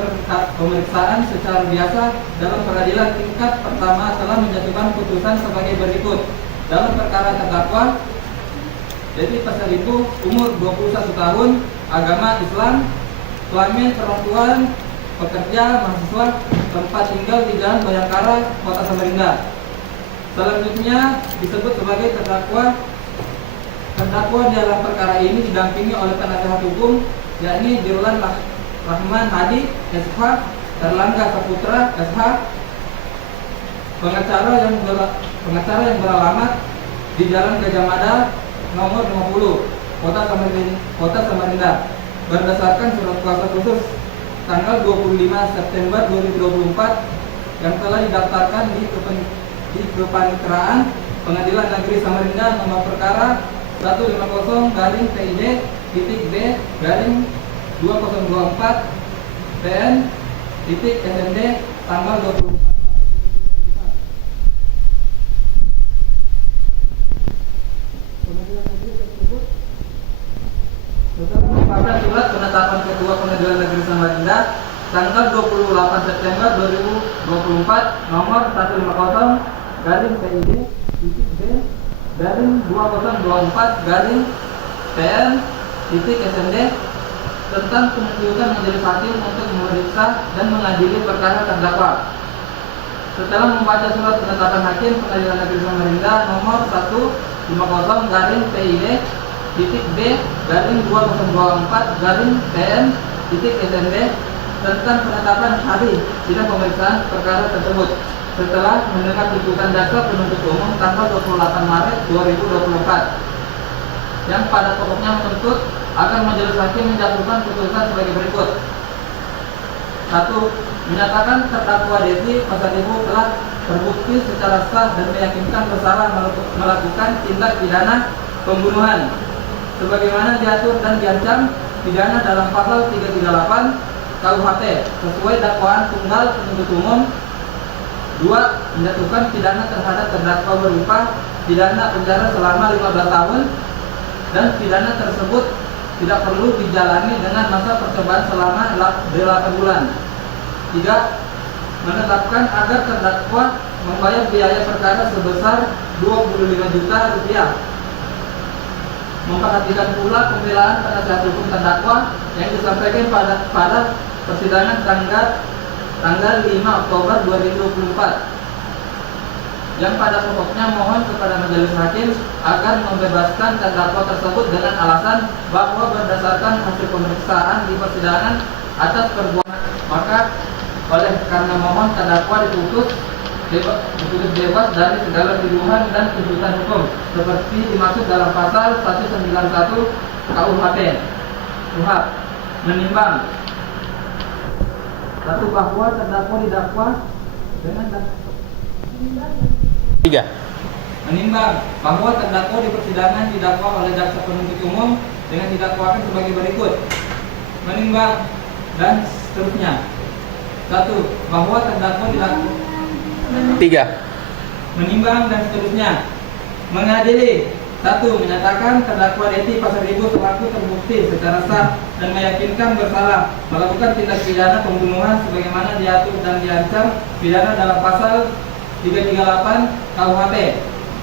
pemeriksaan secara biasa dalam peradilan tingkat pertama telah menjatuhkan putusan sebagai berikut. Dalam perkara terdakwa Deti Pasaribu, umur 21 tahun, agama Islam, kelamin perempuan, pekerja, mahasiswa, tempat tinggal di Jalan Bayangkara, Kota Samarinda. Selanjutnya disebut sebagai terdakwa. Terdakwa dalam perkara ini didampingi oleh penasehat hukum, yakni Dirlan Rahman Hadi, SH, Erlangga Saputra, SH, pengacara yang beralamat di Jalan Gajah Mada, nomor 50, Kota Samarinda, berdasarkan surat kuasa khusus tanggal 25 September 2024 yang telah didaftarkan di Kepaniteraan Pengadilan Negeri Samarinda nomor perkara 150-PID-B-2024-PN-SMD tanggal 24 pada surat penetapan Ketua Pengadilan Negeri Samarinda tanggal 28 September 2024 nomor 150-PID-B-2024-PN-SMD tentang penunjukan majelis hakim untuk memeriksa dan mengadili perkara terdakwa. Setelah membaca surat penetapan hakim Pengadilan Negeri Samarinda nomor 150-PID-B-2024-PN-SMD tentang penetapan hari sidang pemeriksaan perkara tersebut setelah mendengar tuntutan jaksa penuntut umum tanggal 28 Maret 2024 yang pada pokoknya menuntut agar majelis hakim menjatuhkan putusan sebagai berikut. 1. Menyatakan terdakwa Deti Pasaribu telah terbukti secara sah dan meyakinkan bersalah melakukan tindak pidana pembunuhan sebagaimana diatur dan diancam pidana dalam pasal 338 KUHP sesuai dakwaan tunggal penuntut umum. 2. Menjatuhkan pidana terhadap terdakwa berupa pidana penjara selama 15 tahun dan pidana tersebut tidak perlu dijalani dengan masa percobaan selama 8 bulan. 3. Menetapkan agar terdakwa membayar biaya perkara sebesar 25 juta rupiah. Memperhatikan pula pembelaan penasihat hukum terdakwa yang disampaikan pada persidangan tanggal 5 Oktober 2024 yang pada pokoknya mohon kepada majelis hakim agar membebaskan terdakwa tersebut dengan alasan bahwa berdasarkan hasil pemeriksaan di persidangan atas perbuatan maka oleh karena mohon terdakwa dituntut bebas dari segala tuduhan dan tuntutan hukum seperti dimaksud dalam pasal 191 KUHP. Menimbang Satu, bahwa terdakwa didakwa dengan 3. menimbang bahwa terdakwa di persidangan didakwa oleh jaksa penuntut umum dengan didakwakan sebagai berikut. Menimbang dan seterusnya. 1. Bahwa terdakwa didakwa 3. menimbang dan seterusnya. Mengadili. 1. Menyatakan terdakwa Deti Pasaribu selaku terbukti secara sah dan meyakinkan bersalah melakukan tindak pidana pembunuhan sebagaimana diatur dan diancam pidana dalam pasal 338 KUHP.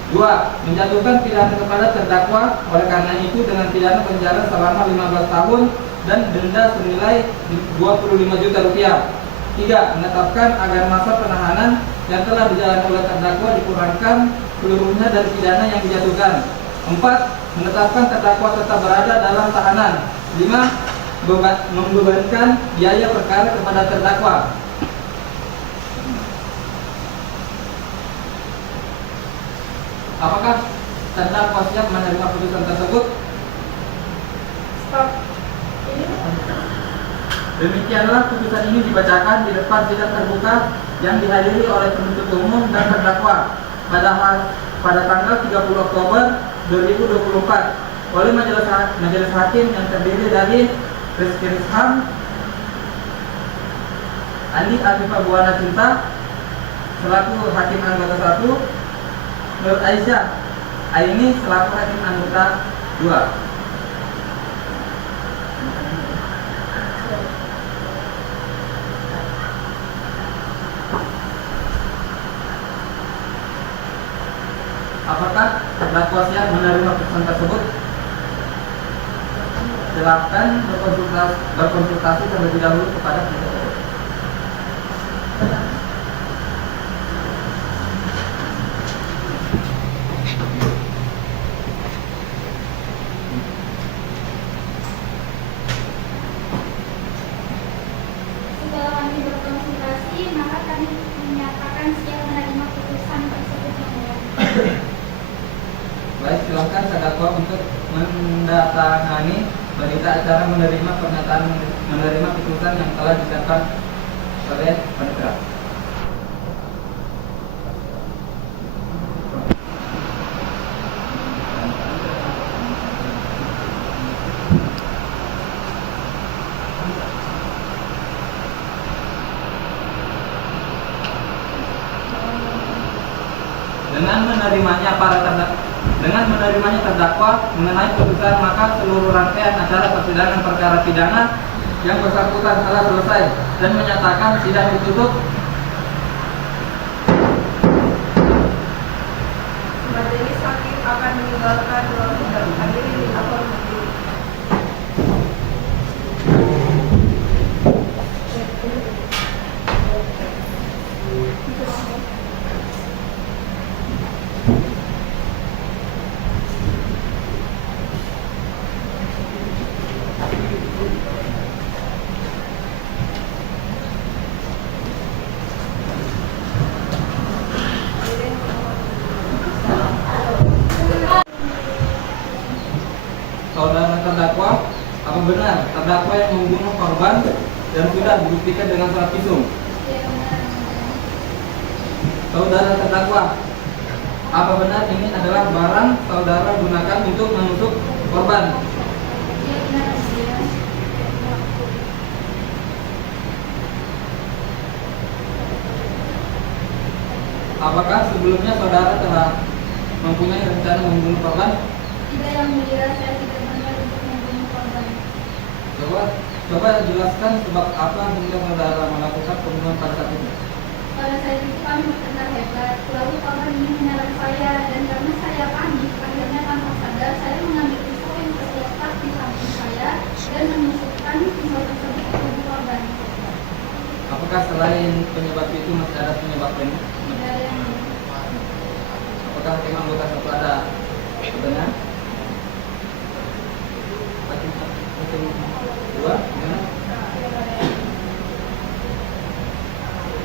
2. Menjatuhkan pidana kepada terdakwa oleh karena itu dengan pidana penjara selama 15 tahun dan denda senilai 25 juta rupiah. 3. Menetapkan agar masa penahanan yang telah dijalani oleh terdakwa dikurangkan seluruhnya dari pidana yang dijatuhkan. 4. Menetapkan terdakwa tetap berada dalam tahanan. 5. Membebankan biaya perkara kepada terdakwa. Apakah terdakwa siap menerima putusan tersebut? Stop. Demikianlah putusan ini dibacakan di depan sidang terbuka yang dihadiri oleh penuntut umum dan terdakwa pada tanggal 30 Oktober 2024 oleh majelis hakim yang terdiri dari Rizky Rizham, Andi Afifah Buana Cinta selaku hakim anggota 1, Nur Aisyah Aini selaku hakim anggota 2. Apakah terdakwa siap menerima putusan tersebut? Silakan berkonsultasi terlebih dahulu kepada penuntut. Setelah kami berkonsultasi, maka kami menyatakan siap menerima putusan tersebut. Baik, silakan terdakwa untuk mendatangani berita acara menerima putusan yang telah disiapkan oleh panitia. Dengan menerimanya terdakwa mengenai putusan, maka seluruh rangkaian acara persidangan perkara pidana yang bersangkutan telah selesai dan menyatakan sidang ditutup. Majelis hakim akan meninggalkan ruang sidang. Hadirin dihadap berdiri. Saudara terdakwa, apa benar terdakwa yang membunuh korban dan sudah dibuktikan dengan surat visum? Saudara terdakwa, apa benar ini adalah barang saudara gunakan untuk menusuk korban? Apakah sebelumnya saudara telah mempunyai rencana membunuh korban? Tidak, yang mulia, saya tidak berniat untuk membunuh korban. Coba jelaskan sebab apa hingga saudara melakukan pembunuhan pada saat itu. Pada saat itu kami bertengkar hebat, lalu korban ini menyerang saya dan karena saya panik, akhirnya tanpa sadar saya mengambil pisau yang terletak di samping saya dan menusukkan pisau tersebut ke tubuh korban. Apakah selain penyebab itu masih ada penyebab lain? Tidak ada yang mulia. Apakah hakim anggota satu ada benar? Hakim dua, gimana?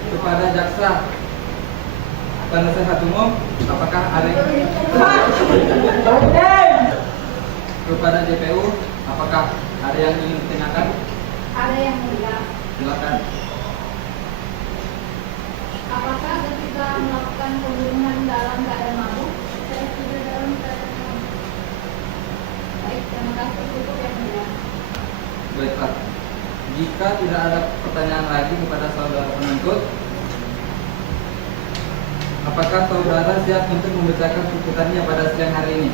Kepada jaksa penasehat umum, apakah ada kepada JPU, apakah ada yang ingin ditanyakan? Ada yang mulia. Silakan. Apakah ketika melakukan pembunuhan dalam keadaan mabuk? Saya tidak dalam keadaan mabuk. Baik, terima kasih. Cukup yang mulia. Baiklah. Jika tidak ada pertanyaan lagi kepada saudara penuntut, apakah saudara siap untuk membacakan tuntutannya pada siang hari ini?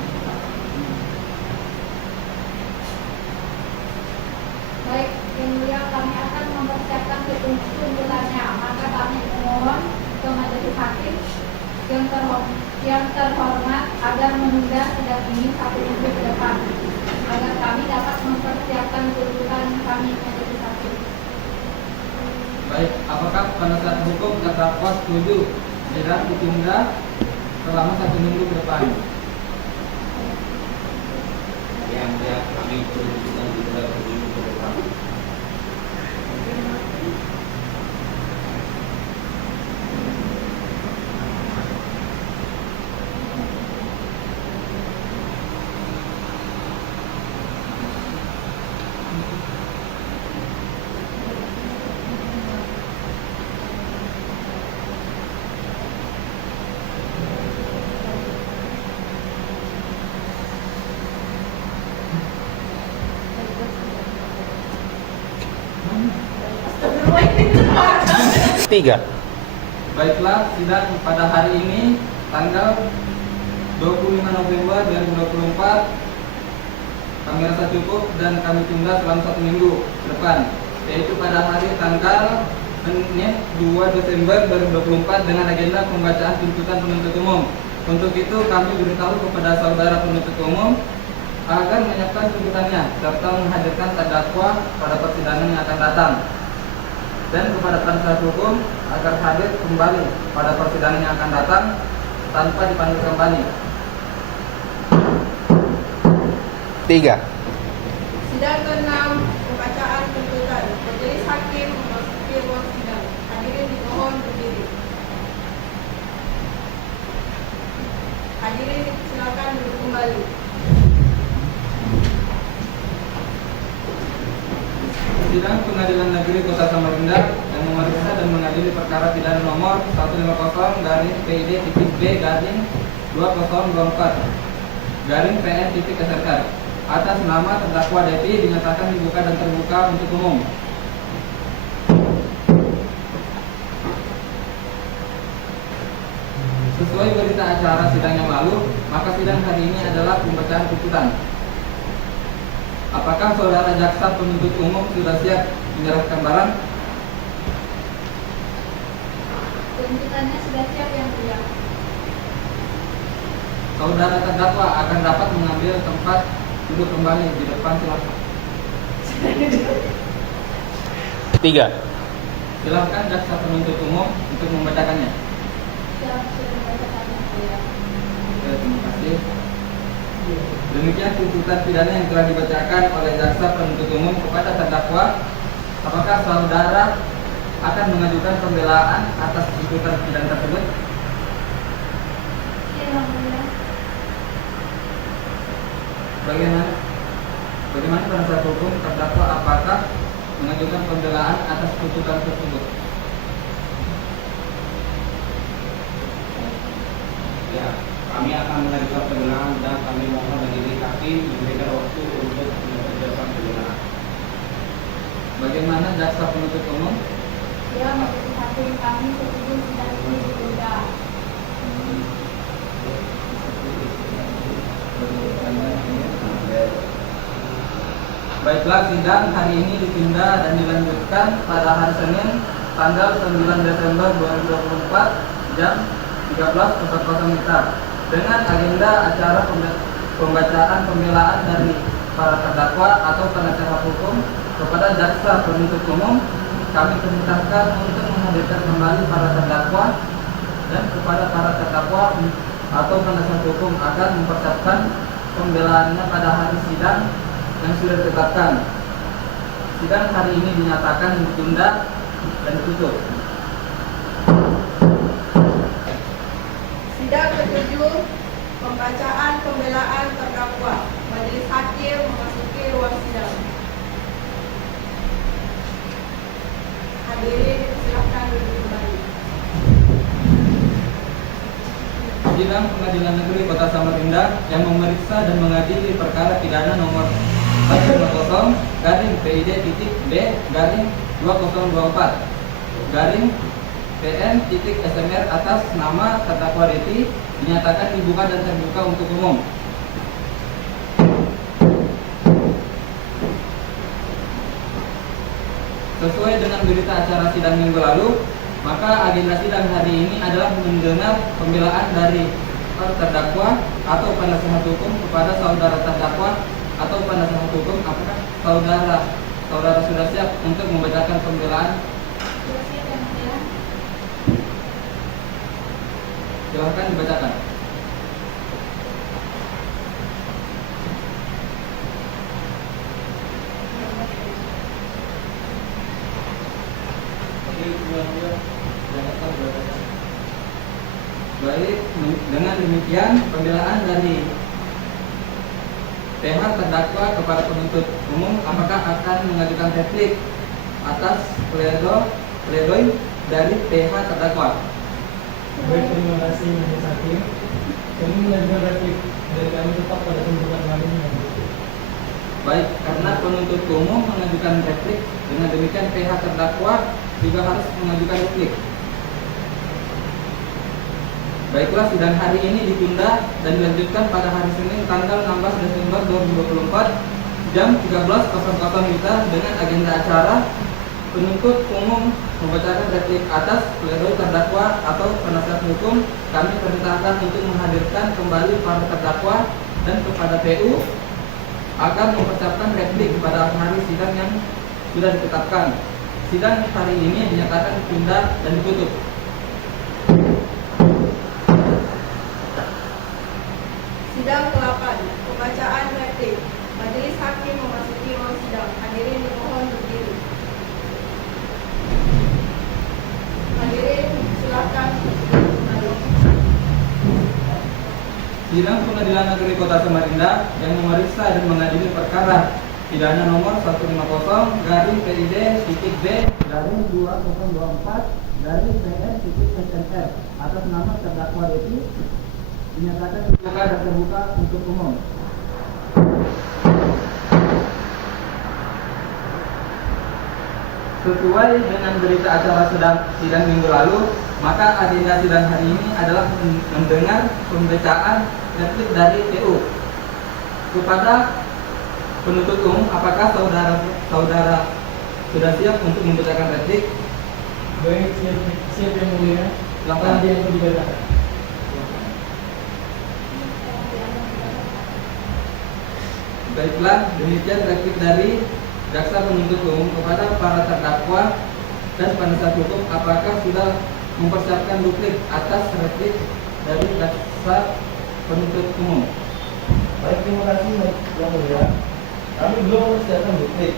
Baik, yang mulia, kami akan mempersiapkan tuntutannya. Maka kami memohon ke majelis hakim yang terhormat agar menunda sidang ini 1 minggu ke depan, agar kami dapat mempersiapkan tuntutan kami majelis hakim. Baik, apakah penasihat hukum terdakwa setuju sidang ditunda selama 1 minggu ke depan? Yang kami perlukan ditunda 1 minggu ke depan. Tiga. Baiklah, sidang pada hari ini tanggal 25 November 2024 kami rasa cukup dan kami tunda selama 1 minggu ke depan, yaitu pada hari tanggal 2 Desember 2024 dengan agenda pembacaan tuntutan penuntut umum. Untuk itu kami beritahu kepada saudara penuntut umum agar menyiapkan tuntutannya serta menghadirkan terdakwa pada persidangan yang akan datang, dan kepada penasihat hukum agar hadir kembali pada persidangan yang akan datang tanpa dipanggil kembali. 3. Sidang ke-6, pembacaan tuntutan. Majelis hakim memasuki ruang sidang. Hadirin dimohon berdiri. Hadirin silakan duduk kembali. Sidang Pengadilan Negeri Kota Samarinda yang memeriksa dan mengadili perkara pidana nomor 150-PID-B-2024-PN-SRK atas nama terdakwa Devi dinyatakan dibuka dan terbuka untuk umum. Sesuai berita acara sidang yang lalu, maka sidang hari ini adalah pembacaan tuntutan. Apakah saudara jaksa penuntut umum sudah siap menyerahkan barang? Tuntutannya sudah siap yang mulia. Saudara terdakwa akan dapat mengambil tempat duduk kembali di depan, silakan. 3. Silakan jaksa penuntut umum untuk membacakannya. Sudah dibacakan yang mulia. Oke, terima kasih. Demikian tuntutan pidana yang telah dibacakan oleh jaksa penuntut umum kepada terdakwa. Apakah saudara akan mengajukan pembelaan atas tuntutan pidana tersebut? Iya, yang mulia. Bagaimana penasihat hukum terdakwa apakah mengajukan pembelaan atas tuntutan tersebut? Ya, kami akan mengajukan pembelaan dan kami mohon majelis hakim memberikan waktu untuk mengajukan pembelaan. Bagaimana jaksa penuntut umum? Ya, majelis hakim kami setuju sidang ini ditunda. Baiklah, sidang hari ini ditunda dan dilanjutkan pada hari Senin tanggal 9 Desember 2024 jam 13.00 WITA dengan agenda acara pembacaan pembelaan dari para terdakwa atau penasihat hukum kepada jaksa penuntut umum. Kami perintahkan untuk menghadirkan kembali para terdakwa dan kepada para terdakwa atau penasihat hukum agar mempersiapkan pembelaannya pada hari sidang yang sudah ditetapkan. Sidang hari ini dinyatakan ditunda dan ditutup. Sidang ke-7, pembacaan pembelaan terdakwa. Majelis hakim memasuki ruang sidang. Hadirin silakan duduk kembali. Sidang Pengadilan Negeri Kota Samarinda yang memeriksa dan mengadili perkara pidana nomor 150 garing PID titik B garing 2024 garing PN titik SMR atas nama terdakwa Reti dinyatakan dibuka dan terbuka untuk umum. Sesuai dengan berita acara sidang minggu lalu, maka agenda sidang hari ini adalah mendengar pembelaan dari terdakwa atau penasehat hukum kepada saudara terdakwa atau penasehat hukum. Apakah saudara sudah siap untuk membacakan pembelaan? Sudah siap yang mulia. Silahkan dibacakan. Baik, dengan demikian pembelaan dari PH terdakwa kepada penuntut umum apakah akan mengajukan replik atas pledoi dari PH terdakwa? Baik, terima kasih Majelis Hakim. Kami mengajukan replik dari kami tetap pada tuntutan kami. Baik, karena penuntut umum mengajukan replik, dengan demikian PH terdakwa juga harus mengajukan replik. Baiklah, sidang hari ini ditunda dan dilanjutkan pada hari Senin tanggal 16 Desember 2024 jam 13.00 WITA dengan agenda acara penuntut umum membacakan replik atas pledoi terdakwa atau penasihat hukum. Kami perintahkan untuk menghadirkan kembali para terdakwa dan kepada PU agar mempersiapkan replik pada hari sidang yang sudah ditetapkan. Sidang hari ini dinyatakan ditunda dan ditutup. Sidang ke-8, pembacaan replik. Majelis Hakim memasuki ruang sidang. Hadirin dimohon berdiri. Hadirin silakan berdiri. Sidang Pengadilan Negeri Kota Samarinda yang memeriksa dan mengadili perkara pidana nomor 150 garing PID titik B garing 2024 garing PN titik SMR atas nama terdakwa Reti dinyatakan dibuka dan terbuka untuk umum. Sesuai dengan berita acara sidang minggu lalu, maka agenda sidang hari ini adalah mendengar pembacaan replik dari PU kepada penuntut umum. Apakah saudara sudah siap untuk membacakan replik? Baik, siap yang mulia. Silakan. Ada yang mau dibacakan. Baiklah, demikian replik dari jaksa penuntut umum kepada para terdakwa dan penasihat hukum. Apakah sudah mempersiapkan duplik atas replik dari jaksa penuntut umum? Baik, terima kasih yang mulia. Kami belum mempersiapkan duplik.